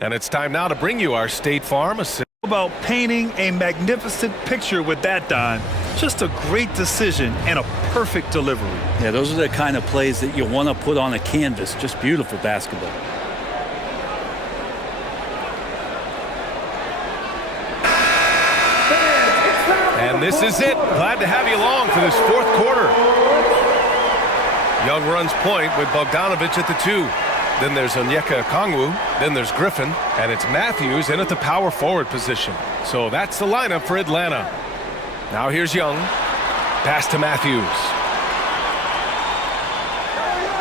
And it's time now to bring you our State Farm assist. About painting a magnificent picture with that, Don. Just a great decision and a perfect delivery. Yeah, those are the kind of plays that you want to put on a canvas. Just beautiful basketball. And this is it. Glad to have you along for this fourth quarter. Young runs point with Bogdanovich at the 2. Then there's Onyeka Okongwu. Then there's Griffin. And it's Matthews in at the power forward position. So that's the lineup for Atlanta. Now here's Young. Pass to Matthews.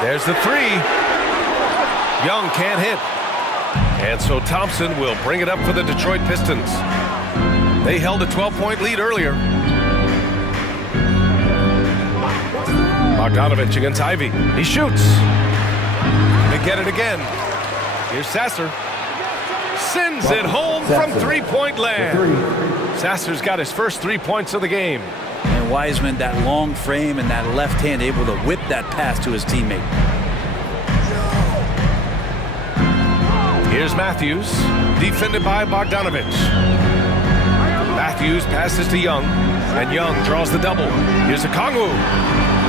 There's the 3. Young can't hit. And so Thompson will bring it up for the Detroit Pistons. They held a 12-point lead earlier. Bogdanovich against Ivy. He shoots. They get it again. Here's Sasser. Sends it home from three-point land. Sasser's got his first 3 points of the game. And Wiseman, that long frame and that left hand, able to whip that pass to his teammate. Here's Matthews, defended by Bogdanovich. Matthews passes to Young, and Young draws the double. Here's Okongwu.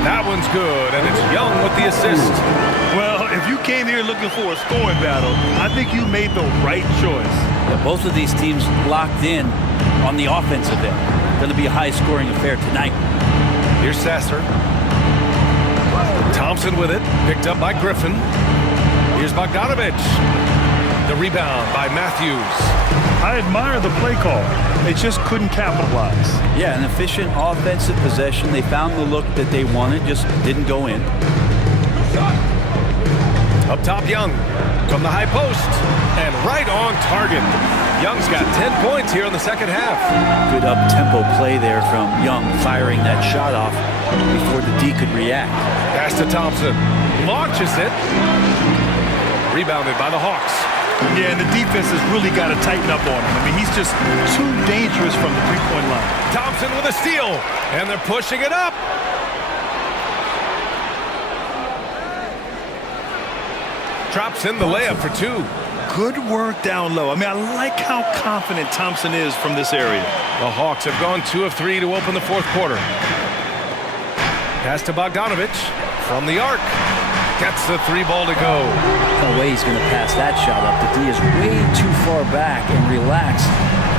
That one's good, and it's Young with the assist. Well, if you came here looking for a scoring battle, I think you made the right choice. Yeah, both of these teams locked in on the offensive end. Going to be a high-scoring affair tonight. Here's Sasser. Thompson with it, picked up by Griffin. Here's Bogdanovich. The rebound by Matthews. I admire the play call. They just couldn't capitalize. Yeah, an efficient offensive possession. They found the look that they wanted, just didn't go in. Up top, Young from the high post and right on target. Young's got 10 points here in the second half. Good up-tempo play there from Young, firing that shot off before the D could react. Pass to Thompson. Launches it. Rebounded by the Hawks. Yeah, and the defense has really got to tighten up on him. I mean, he's just too dangerous from the three-point line. Thompson with a steal, and they're pushing it up. Drops in the layup for two. Good work down low. I mean, I like how confident Thompson is from this area. The Hawks have gone 2 of 3 to open the fourth quarter. Pass to Bogdanovich from the arc. Gets the 3 ball to go. No way he's going to pass that shot up. The D is way too far back and relaxed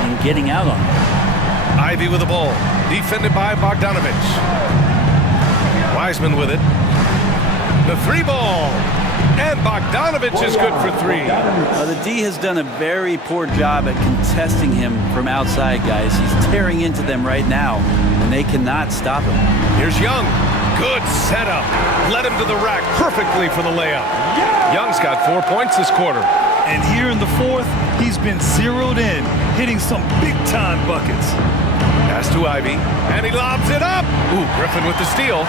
in getting out on it. Ivy with the ball. Defended by Bogdanovich. Wiseman with it. The 3 ball. And Bogdanovich is good for 3. The D has done a very poor job at contesting him from outside, guys. He's tearing into them right now, and they cannot stop him. Here's Young. Good setup. Led him to the rack perfectly for the layup. Young's got 4 points this quarter. And here in the fourth, he's been zeroed in, hitting some big-time buckets. Pass to Ivy, and he lobs it up. Ooh, Griffin with the steal.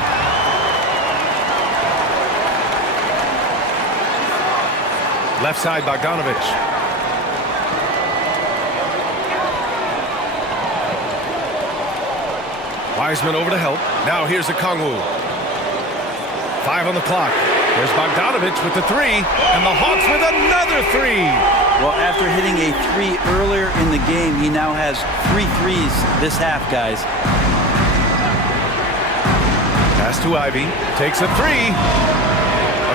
Left side, Bogdanovich. Wiseman over to help. Now here's Okongwu. 5 on the clock. There's Bogdanovich with the 3, and the Hawks with another 3. Well, after hitting a 3 earlier in the game, he now has 3 threes this half, guys. Pass to Ivy. Takes a 3.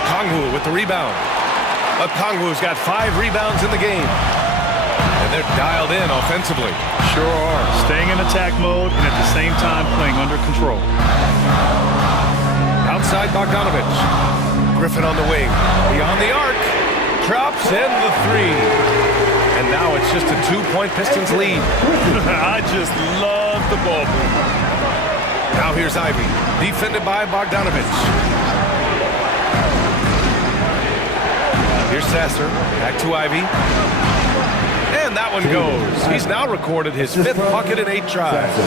Okongwu with the rebound. Okongwu's got 5 rebounds in the game. And they're dialed in offensively. Sure are. Staying in attack mode and at the same time playing under control. Outside Bogdanovich. Griffin on the wing. Beyond the arc. Drops in the 3. And now it's just a 2-point Pistons lead. I just love the ball movement. Now here's Ivy. Defended by Bogdanovich. Here's Sasser. Back to Ivy. And that one goes. He's now recorded his 5th bucket in 8 tries.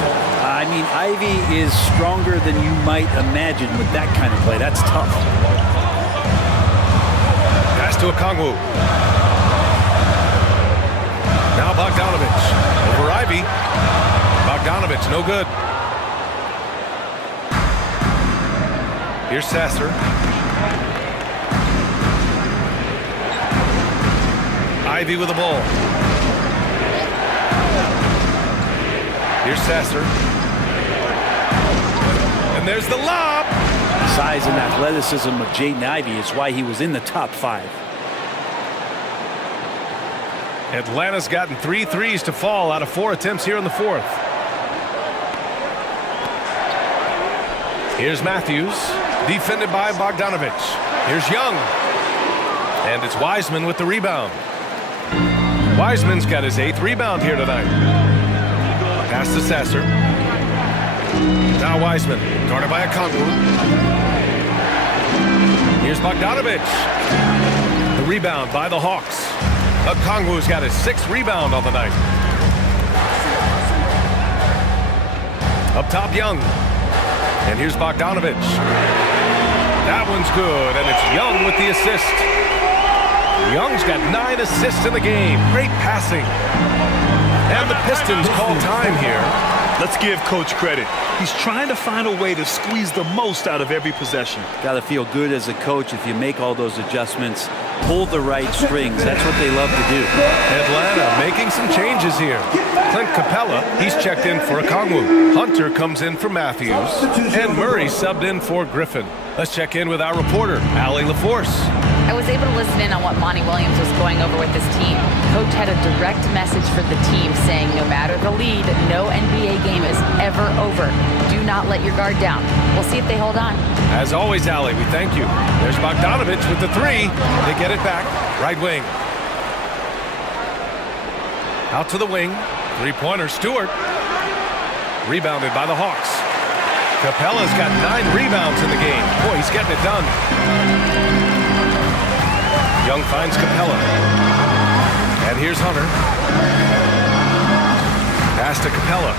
I mean, Ivy is stronger than you might imagine with that kind of play. That's tough. Pass to Okongwu. Now Bogdanovich. Over Ivy. Bogdanovich, no good. Here's Sasser. Ivy with the ball. Here's Sasser. And there's the lob. The size and athleticism of Jaden Ivey is why he was in the top 5. Atlanta's gotten 3 threes to fall out of 4 attempts here in the fourth. Here's Matthews. Defended by Bogdanovich. Here's Young. And it's Wiseman with the rebound. Wiseman's got his 8th rebound here tonight. Pass to Sasser. Now Wiseman, guarded by Okongwu. Here's Bogdanovich. The rebound by the Hawks. Okongwu's got his 6th rebound on the night. Up top, Young. And here's Bogdanovich. That one's good, and it's Young with the assist. Young's got 9 assists in the game. Great passing. And the Pistons call time here. Let's give Coach credit. He's trying to find a way to squeeze the most out of every possession. Got to feel good as a coach if you make all those adjustments, pull the right strings. That's what they love to do. Atlanta making some changes here. Clint Capella, he's checked in for Okongwu. Hunter comes in for Matthews. And Murray subbed in for Griffin. Let's check in with our reporter, Allie LaForce. I was able to listen in on what Monty Williams was going over with his team. Coach had a direct message for the team saying no matter the lead, no NBA game is ever over. Do not let your guard down. We'll see if they hold on. As always, Allie, we thank you. There's Bogdanovich with the 3. They get it back. Right wing. Out to the wing. 3-pointer, Stewart. Rebounded by the Hawks. Capella's got 9 rebounds in the game. Boy, he's getting it done. Young finds Capella. And here's Hunter. Pass to Capella.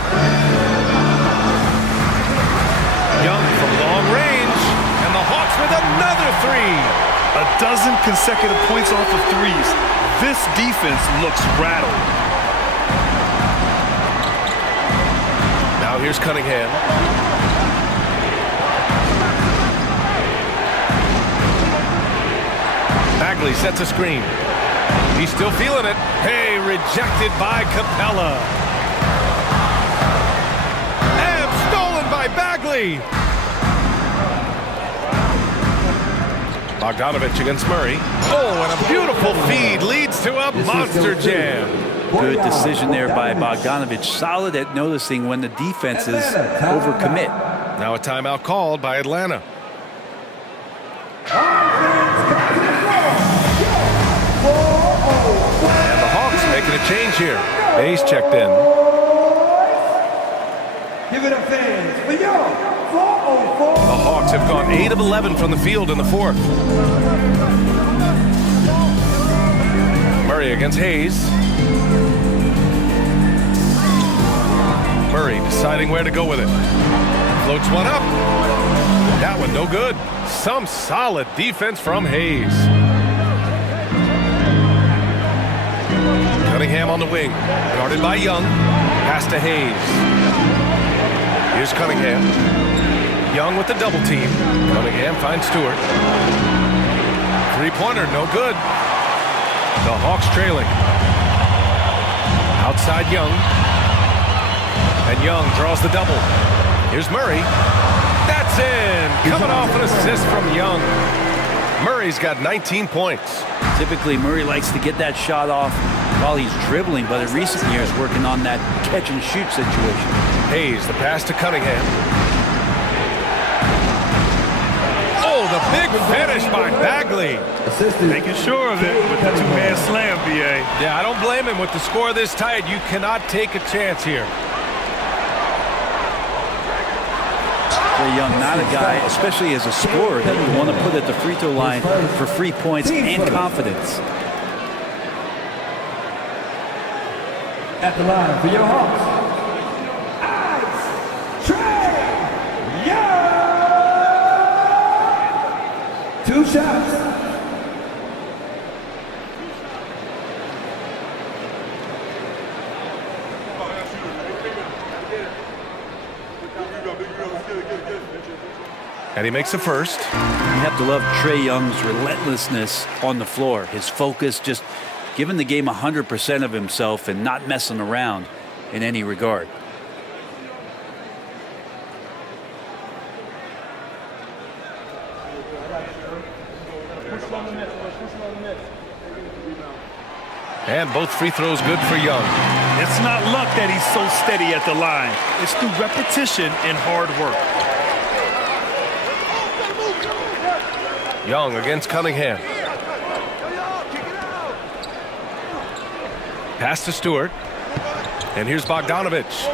Young from long range. And the Hawks with another 3. A dozen consecutive points off of threes. This defense looks rattled. Now here's Cunningham. Bagley sets a screen. He's still feeling it. Hey, rejected by Capella. And stolen by Bagley. Bogdanovich against Murray. Oh, and a beautiful feed leads to a monster jam. Good decision there by Bogdanovich. Solid at noticing when the defenses overcommit. Now a timeout called by Atlanta. And the Hawks making a change here. Hayes checked in. Give it up, fans, for y'all. 404. The Hawks have gone 8 of 11 from the field in the 4th. Murray against Hayes. Murray deciding where to go with it. Floats one up. That one no good. Some solid defense from Hayes. Cunningham on the wing. Guarded by Young. Pass to Hayes. Here's Cunningham. Young with the double team. Cunningham finds Stewart. 3-pointer, no good. The Hawks trailing. Outside Young. And Young draws the double. Here's Murray. That's in. Coming off an assist from Young. Murray's got 19 points. Typically, Murray likes to get that shot off while he's dribbling, but in recent years, working on that catch-and-shoot situation. Hayes, the pass to Cunningham. Oh, the big finish by Bagley. Making sure of it with the 2-man slam, B.A. Yeah, I don't blame him. With the score this tight, you cannot take a chance here. Trae Young, not a guy, especially as a scorer, that you want to put at the free throw line for free points and confidence. At the line for your Hawks, Trae Young. 2 shots. And he makes the first. You have to love Trae Young's relentlessness on the floor. His focus, just giving the game 100% of himself and not messing around in any regard. And both free throws good for Young. It's not luck that he's so steady at the line. It's through repetition and hard work. Young against Cunningham. Pass to Stewart. And here's Bogdanovich.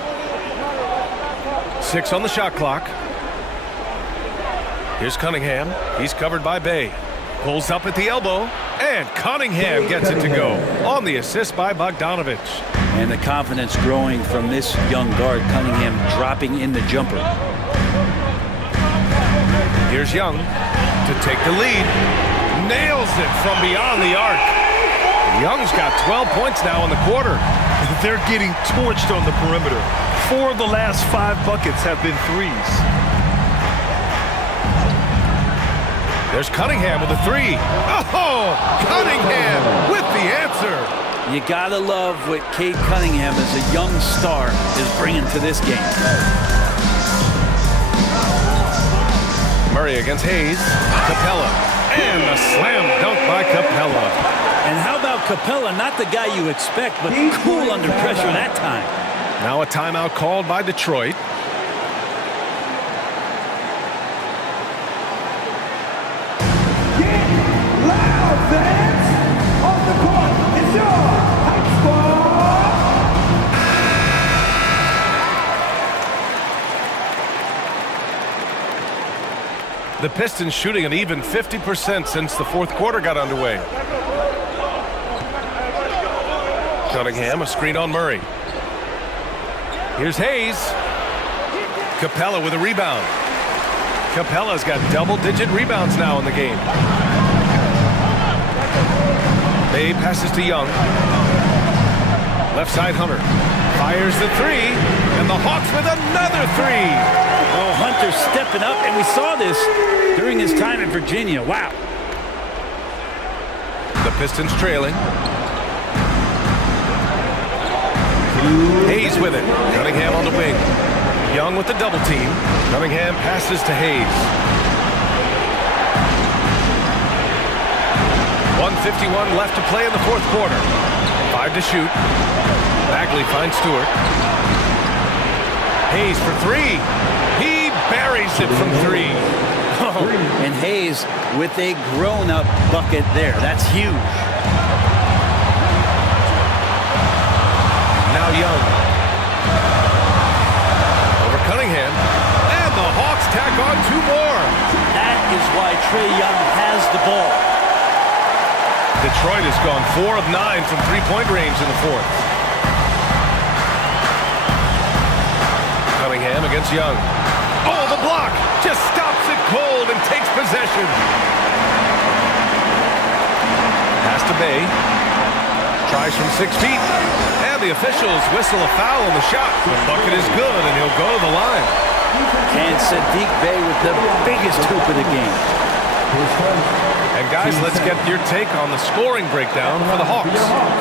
6 on the shot clock. Here's Cunningham. He's covered by Bay. Pulls up at the elbow. And Cunningham gets it to go on the assist by Bogdanovich. And the confidence growing from this young guard, Cunningham dropping in the jumper. Here's Young to take the lead. nails it from beyond the arc. Young's got 12 points now in the quarter. They're getting torched on the perimeter. 4 of the last 5 buckets have been threes. There's Cunningham with a 3. Oh, Cunningham with the answer. You gotta love what Cade Cunningham as a young star is bringing to this game. Murray against Hayes. Capella. And a slam dunk by Capella. And how about Capella? Not the guy you expect, but cool under pressure that time. Now a timeout called by Detroit. Get loud, fans! On the court is your Hawks ball! The Pistons shooting an even 50% since the fourth quarter got underway. Cunningham, a screen on Murray. Here's Hayes. Capella with a rebound. Capella's got double-digit rebounds now in the game. Bay passes to Young. Left side, Hunter. Fires the 3, and the Hawks with another 3. Oh, Hunter stepping up, and we saw this during his time in Virginia. Wow. The Pistons trailing. Hayes with it. Cunningham on the wing. Young with the double team. Cunningham passes to Hayes. 1:51 left to play in the fourth quarter. 5 to shoot. Bagley finds Stewart. Hayes for 3. He buries it from 3. Oh, and Hayes with a grown-up bucket there. That's huge. Now Young. Over Cunningham. And the Hawks tack on 2 more. That is why Trae Young has the ball. Detroit has gone 4 of 9 from three-point range in the fourth. Cunningham against Young. Oh, the block just stops it cold and takes possession. Pass to Bay. Tries from 6 feet. And the officials whistle a foul on the shot. The bucket is good, and he'll go to the line. And Sadiq Bey with the biggest hoop of the game. And guys, let's get your take on the scoring breakdown for the Hawks.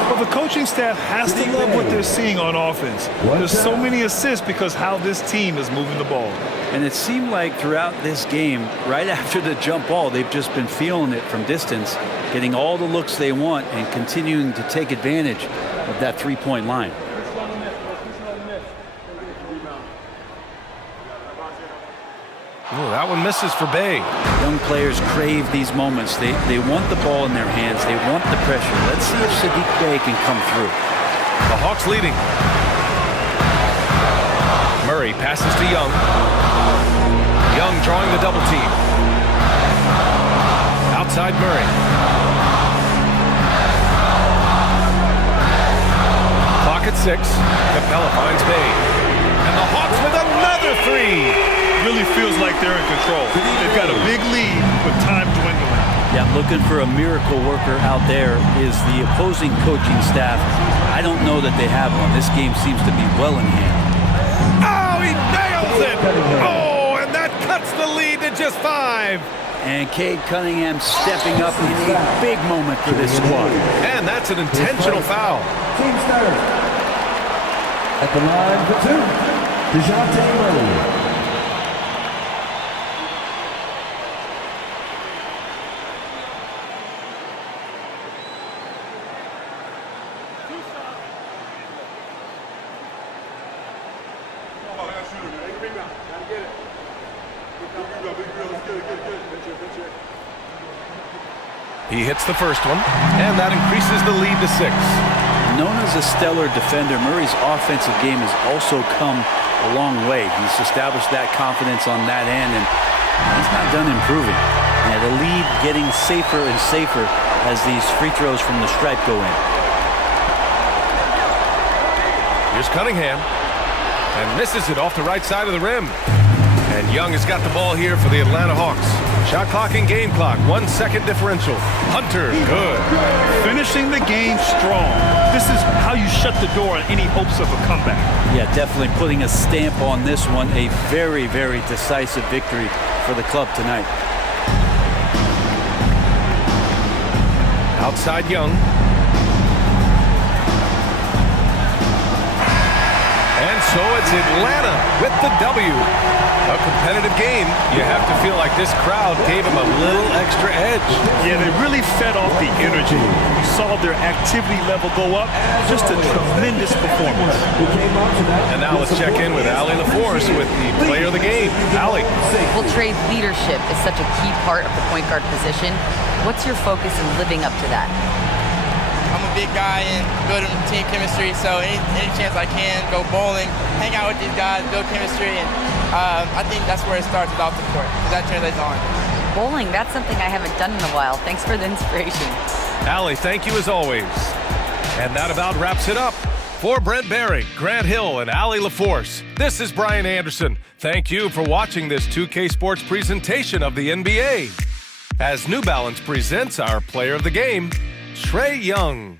Well, the coaching staff has to love what they're seeing on offense. There's so many assists because how this team is moving the ball. And it seemed like throughout this game, right after the jump ball, they've just been feeling it from distance, getting all the looks they want and continuing to take advantage of that three-point line. Oh, that one misses for Bay. Young players crave these moments. They want the ball in their hands. They want the pressure. Let's see if Sadiq Bey can come through. The Hawks leading. Murray passes to Young. Young drawing the double team. Outside Murray. Clock at 6. Capella finds Bay. And the Hawks with another 3. Really feels like they're in control. They've got a big lead with time dwindling. Yeah, looking for a miracle worker out there is the opposing coaching staff. I don't know that they have one. This game seems to be well in hand. Oh, he nails it! Oh, and that cuts the lead to just 5. And Cade Cunningham stepping up in a big moment for this squad. And that's an intentional foul. Team starter. At the line for 2, DeJounte Murray. He hits the first one, and that increases the lead to 6. Known as a stellar defender, Murray's offensive game has also come a long way. He's established that confidence on that end, and he's not done improving. Yeah, the lead getting safer and safer as these free throws from the stripe go in. Here's Cunningham, and misses it off the right side of the rim. And Young has got the ball here for the Atlanta Hawks. Shot clock and game clock, 1 second differential. Hunter, good. Finishing the game strong. This is how you shut the door on any hopes of a comeback. Yeah, definitely putting a stamp on this one. A very, very decisive victory for the club tonight. Outside Young. And so it's Atlanta with the W. A competitive game. You have to feel like this crowd gave them a little extra edge. Yeah, they really fed off the energy. You saw their activity level go up. Just a tremendous performance. And now let's check in with Allie LaForce with the player of the game. Allie. Well, Trey, leadership is such a key part of the point guard position. What's your focus in living up to that? I'm a big guy and building team chemistry, so any chance I can, go bowling, hang out with these guys, build chemistry, and I think that's where it starts off the court, because that translates on. Bowling, that's something I haven't done in a while. Thanks for the inspiration. Allie, thank you as always. And that about wraps it up. For Brent Barry, Grant Hill, and Allie LaForce, this is Brian Anderson. Thank you for watching this 2K Sports presentation of the NBA. As New Balance presents our player of the game, Trae Young.